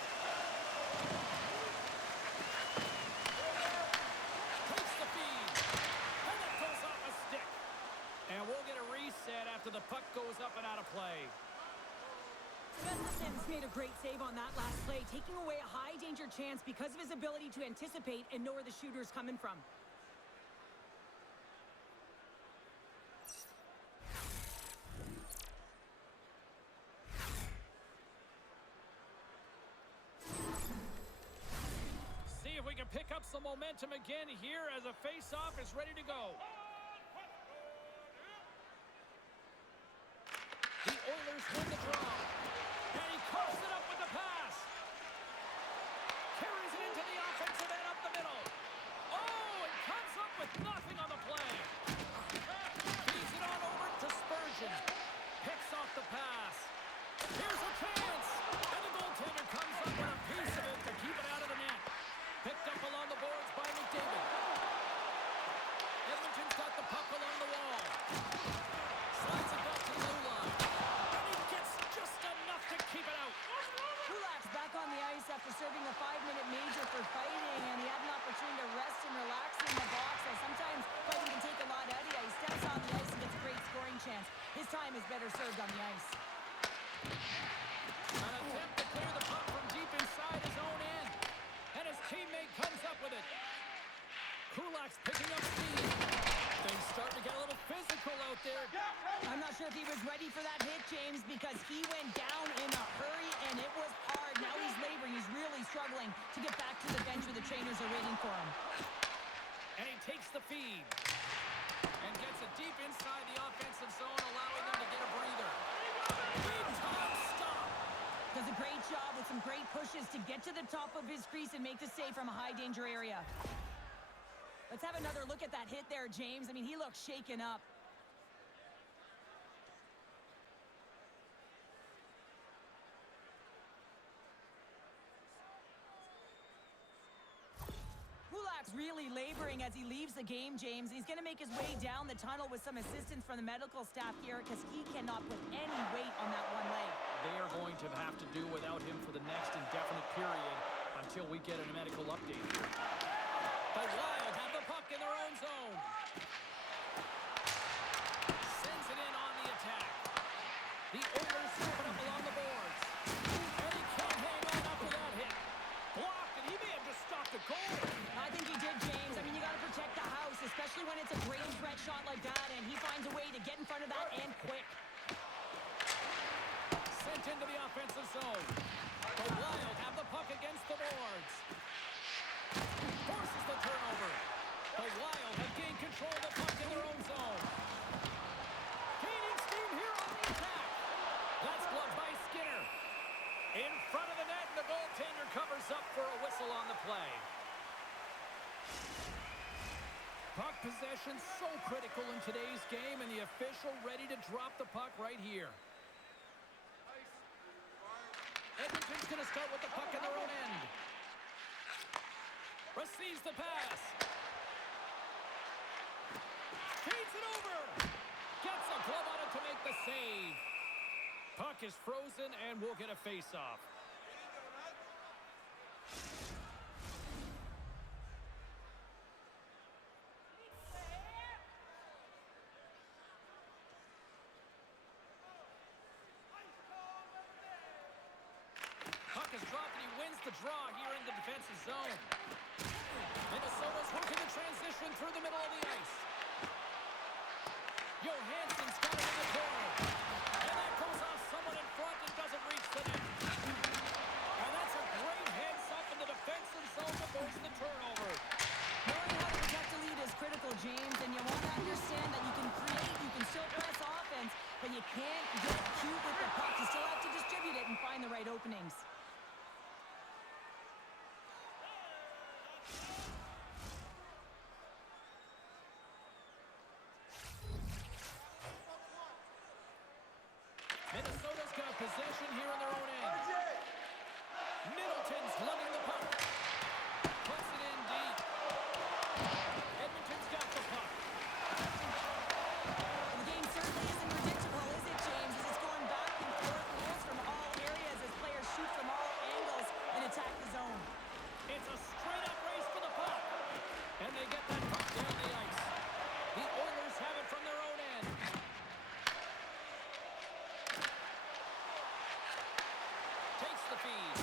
Takes the feed. And that goes off a stick. And we'll get a reset after the puck goes up and out of play. Gustafson's made a great save on that last play, taking away a high-danger chance because of his ability to anticipate and know where the shooter's coming from. See if we can pick up some momentum again here as a face-off is ready to go. The Oilers win the draw. And he coughs it up with the pass. Carries it into the offensive end up the middle. Oh, and comes up with nothing on the play. Feeds it on over to Spurgeon. Picks off the pass. Here's a chance. And the goaltender comes up with a piece of it to keep it out of the net. Picked up along the boards by McDavid. Edmonton's got the puck along the wall. Slides it back to the blue line. And he gets just enough to keep it out. Kulak's back on the ice after serving a 5-minute major for fighting, and he had an opportunity to rest and relax in the box. As sometimes fighting can take a lot out of you. He steps on the ice and gets a great scoring chance. His time is better served on the ice. An attempt to clear the puck from deep inside his own end. And his teammate comes up with it. Kulak's picking up speed. Things starting to get a little physical out there. I'm not sure if he was ready for that hit, James, because he went down in a hurry, and it was hard. Now he's laboring. He's really struggling to get back to the bench where the trainers are waiting for him. And he takes the feed. And gets it deep inside the offensive zone, allowing them to get a breather. Big time stop. Does a great job with some great pushes to get to the top of his crease and make the save from a high-danger area. Let's have another look at that hit there, James. I mean, he looks shaken up. Kulak's really laboring as he leaves the game, James. He's going to make his way down the tunnel with some assistance from the medical staff here because he cannot put any weight on that one leg. They are going to have to do without him for the next indefinite period until we get a medical update here. The Wild have the puck in their own zone. Sends it in on the attack. The Oilers scoop it up along the boards. And he can't hang on after that hit. Blocked, and he may have just stopped a goal. I think he did, James. I mean, you got to protect the house, especially when it's a great threat shot like that, and he finds a way to get in front of that and quick. Sent into the offensive zone. The Wild have the puck against the boards. Forces the turnover. The Wild have gained control of the puck in their own zone. Gaining steam here on the attack. That's blocked by Skinner. In front of the net, the goaltender covers up for a whistle on the play. Puck possession so critical in today's game, and the official ready to drop the puck right here. Edmonton's going to start with the puck in their own end. Receives the pass. Feeds it over. Gets a glove on it to make the save. Puck is frozen, and we'll get a face-off. Puck is dropped, and he wins the draw here in the defensive zone. Minnesota's working the transition through the middle of the ice. Johansson's got it in the corner. And that goes off someone in front and doesn't reach the net. And that's a great heads up in the defensive zone to force the turnover. you can't get cute with the puck. You still have to distribute it and find the right openings. Minnesota's got possession here in their own end. Middleton's lugging the puck. Puts it in deep. Edmonton's got the puck. The game certainly isn't predictable, is it, James? As it's going back and forth, goals from all areas as players shoot from all angles and attack the zone. It's a straight-up race for the puck. And they get that puck down the ice. The Oilers have it from their own end. Takes the feed.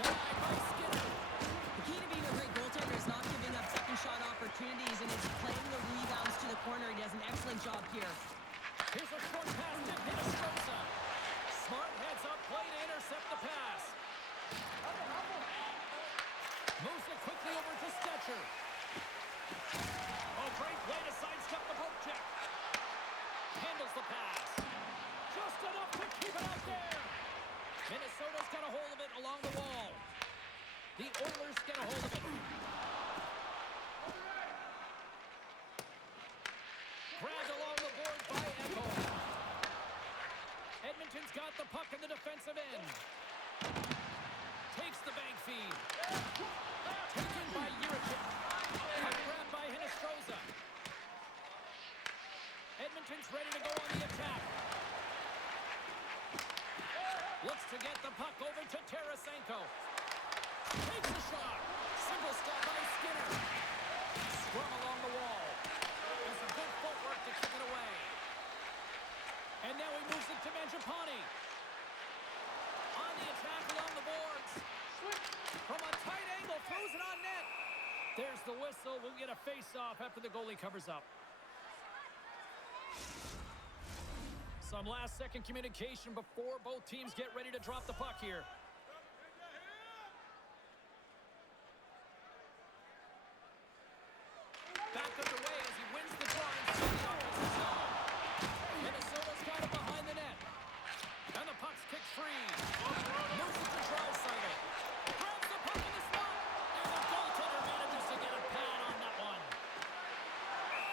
Denied by Skinner. The key to being a great goaltender is not giving up second shot opportunities and is playing the rebounds to the corner. He does an excellent job here. Here's a short pass to Hinostroza. Smart heads up play to intercept the pass. Moves it quickly over to Stetcher. Oh, great play to sidestep the poke check. Handles the pass. Just enough to keep it out there. Minnesota's got a hold of it along the wall. The Oilers get a hold of it. Grabbed along the boards by Echo. Edmonton's got the puck in the defensive end. Takes the bank feed. Taken by Juricic. Puck grabbed by Hinostroza. Edmonton's ready to go on the attack. Looks to get the puck over to Tarasenko. Takes the shot. Single stop by Skinner. Scrum along the wall. And some good footwork to kick it away. And now he moves it to Mangiapane. On the attack along the boards. From a tight angle, throws it on net. There's the whistle. We'll get a face-off after the goalie covers up. Some last-second communication before both teams get ready to drop the puck here. Back underway as he wins the draw inside the offensive zone. Minnesota's got it behind the net. And the puck's kicked free. Moves it to Draisaitl. Grabs the puck in the slot. And the goaltender manages to get a pad on that one.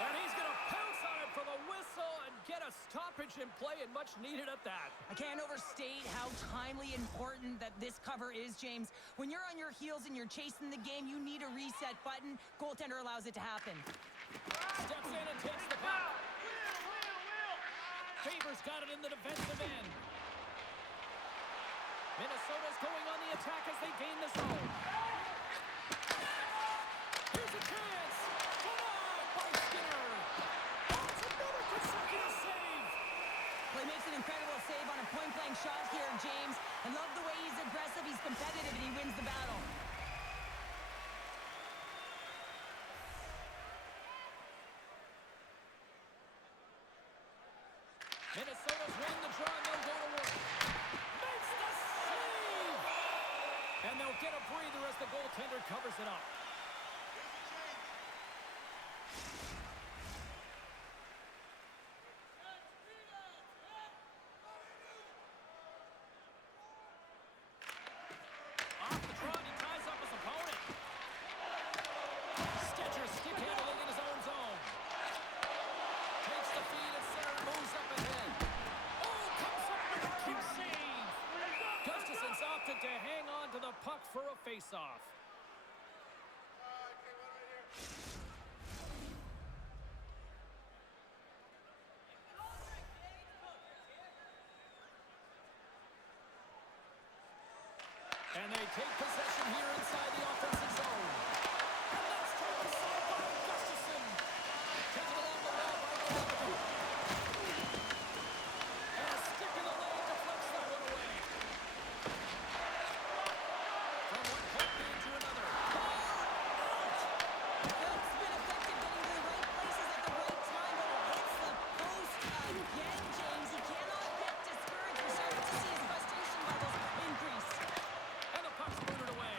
And he's going to pounce on it for the whistle and get a stoppage in play, and much needed at that. I can't overstate how timely important that this cover is, James. When you're on your heels and you're chasing the game, you need a reset button. Goaltender allows it to happen. Steps in and takes the puck. Faber's got it in the defensive end. Minnesota's going on the attack as they gain the zone. Here's a chance. Denied by Skinner. That's another consecutive save. Well, he makes an incredible save on a point-blank shot here, James. I love the way he's aggressive, he's competitive, and he wins the battle. Minnesota's won the draw, and they'll go to work. Makes the save! And they'll get a breather as the goaltender covers it up. Off the draw, he ties up his opponent. Stetcher stick handling in his own zone. Takes the feed at center, moves up ahead. Oh, comes up with a cute save. Gustafson's opted to hang on to the puck for a face-off. And they take possession here inside the offensive zone. And that's taken aside by Gustafson. Taken along the wall by Gallagher. And a stick in the lane deflects that one away. From one point game to another. That's been effective, getting to the right places at the right time, but it hits the post again, James. He cannot get discouraged. We're starting to see his frustration levels increase. And the puck's booted away.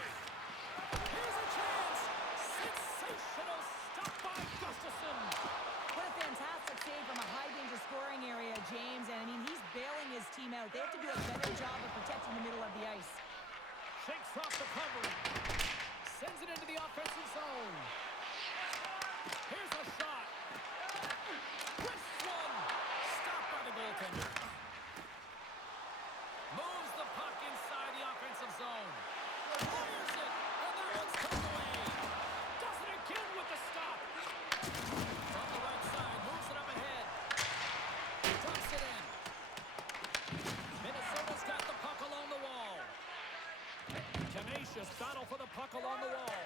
puck along the wall.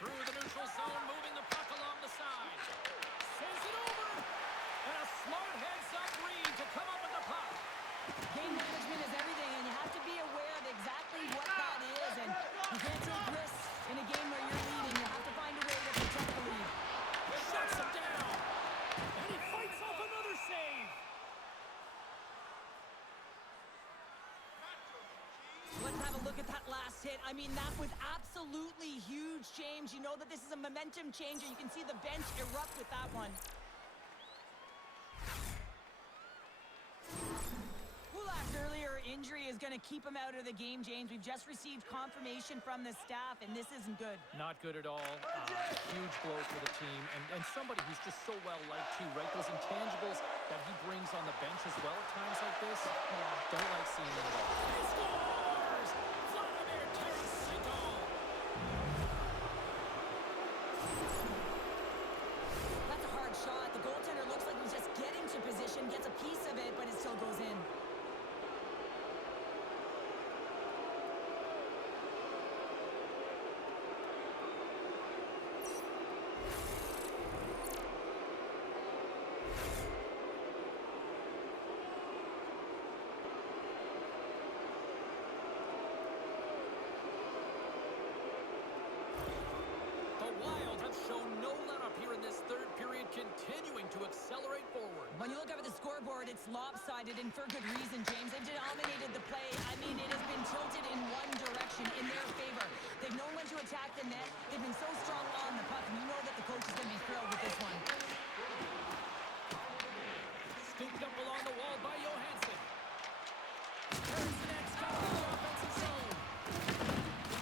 Through the neutral zone, moving the puck along the side. Sends it over. And a smart heads-up read to come up with the puck. Game management is everything, and you have to be aware of exactly what that is. And you can't take risks in a game where you're leading. You have to find a way to protect the lead. Shuts him down. And he fights off another save. Let's have a look at that last hit. I mean, that was absolutely huge, James. You know that this is a momentum changer. You can see the bench erupt with that one. Kulak's earlier injury is going to keep him out of the game, James. We've just received confirmation from the staff, and this isn't good. Not good at all. Huge blow for the team. And somebody who's just so well-liked, too, right? Those intangibles that he brings on the bench as well at times like this. Yeah, don't like seeing it at all. He scores! Vladimir Tarasenko! That's a hard shot. The goaltender looks like he's just getting to position, gets a piece of it, but it still goes in. Shown no let-up here in this third period, continuing to accelerate forward. When you look up at the scoreboard, it's lopsided, and for good reason, James. They've dominated the play. I mean, it has been tilted in one direction, in their favor. They've known when to attack the net. They've been so strong on the puck, and you know that the coach is going to be thrilled with this one. Scooped up along the wall by Johansson. Turns the net, got the offensive zone.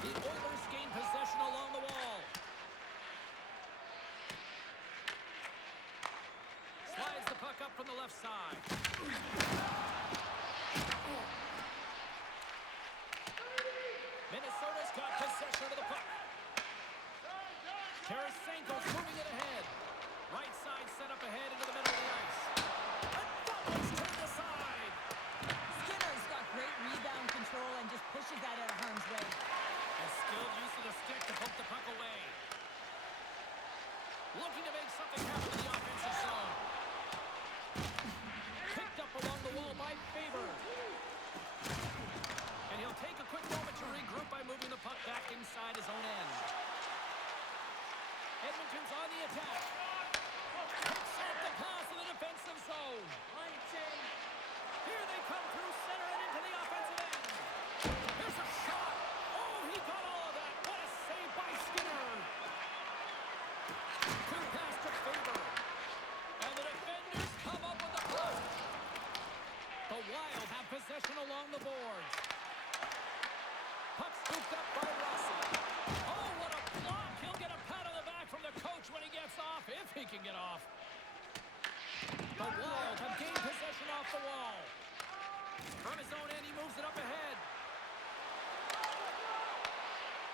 The Oilers gain possession along the wall. Slides the puck up from the left side. Minnesota's got possession of the puck. Tarasenko's moving it ahead. Right side set up ahead into the middle of the ice. And that one's turned aside. Skinner's got great rebound control and just pushes that out of harm's way. And skilled use of the stick to poke the puck away. Looking to make something happen in the offensive zone. Picked up along the wall by Faber. And he'll take a quick moment to regroup by moving the puck back inside his own end. Edmonton's on the attack. Picks off the pass in the defensive zone. Here they come through center and into the offensive end. Here's a shot. Oh, he got all of that. What a save by Skinner. Quick pass to Faber. And the defenders come up with the puck. The Wild have possession along the boards. Puck scooped up by Rossi. Oh, what a block. He'll get a pat on the back from the coach when he gets off, if he can get off. The Wild have gained possession off the wall. From his own end, he moves it up ahead.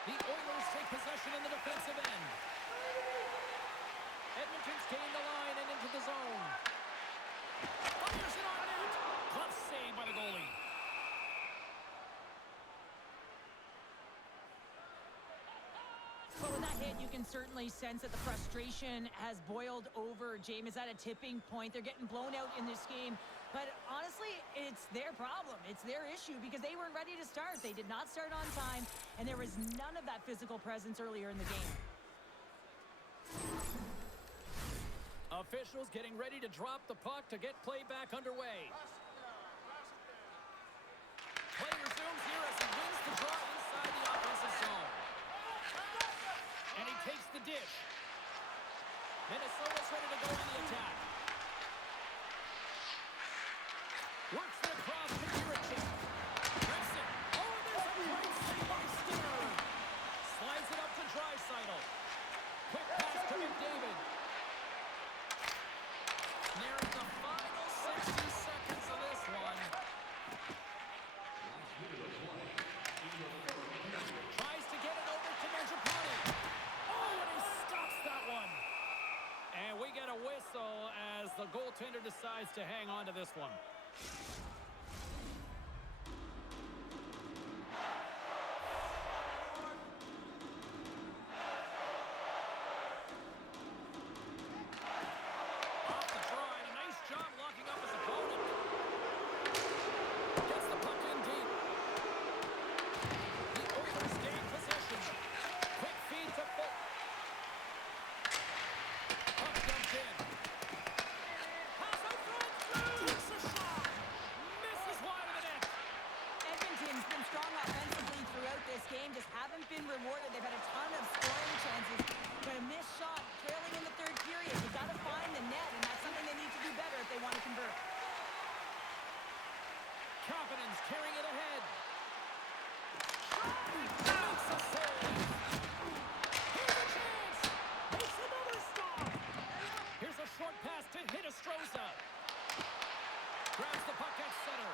The Oilers take possession in the defensive end. Edmonton's gained the line and into the zone. Fires it on net. Glove save by the goalie. Well, with that hit, you can certainly sense that the frustration has boiled over. James is at a tipping point. They're getting blown out in this game. But honestly, it's their problem. It's their issue because they weren't ready to start. They did not start on time, and there was none of that physical presence earlier in the game. Officials getting ready to drop the puck to get play back underway. Play resumes here as he wins the draw inside the offensive zone. And he takes the dish. Minnesota's ready to go on the attack. Works it across to Juricek. Rips it. Oh, there's a great save by Skinner. Slides it up to Draisaitl. Quick pass to McDavid. Nearing the final 60 seconds of this one. Tries to get it over to Mangiapane. Oh, and he stops that one. And we get a whistle as the goaltender decides to hang on to this one. game just haven't been rewarded. They've had a ton of scoring chances, but a missed shot trailing in the third period. You've got to find the net, and that's something they need to do better if they want to convert. Confidence carrying it ahead. Makes a save. Here's a chance. Makes another stop. Here's a short pass to Hinostroza. Grabs the puck at center.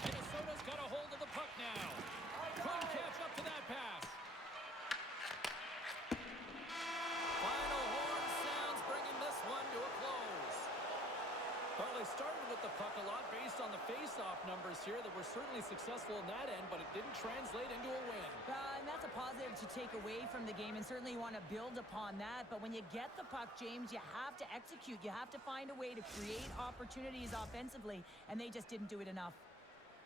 Minnesota's got a hold of the puck now. Couldn't catch up to that pass. Final horn sounds, bringing this one to a close. Well, they started with the puck a lot based on the face-off numbers here that were certainly successful in that end, but it didn't translate into a win. And that's a positive to take away from the game, and certainly you want to build upon that. But when you get the puck, James, you have to execute. You have to find a way to create opportunities offensively, and they just didn't do it enough.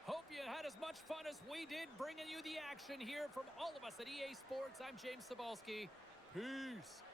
Hope you had as much fun as we did bringing you the action here from all of us at EA Sports. I'm James Cebulski. Peace.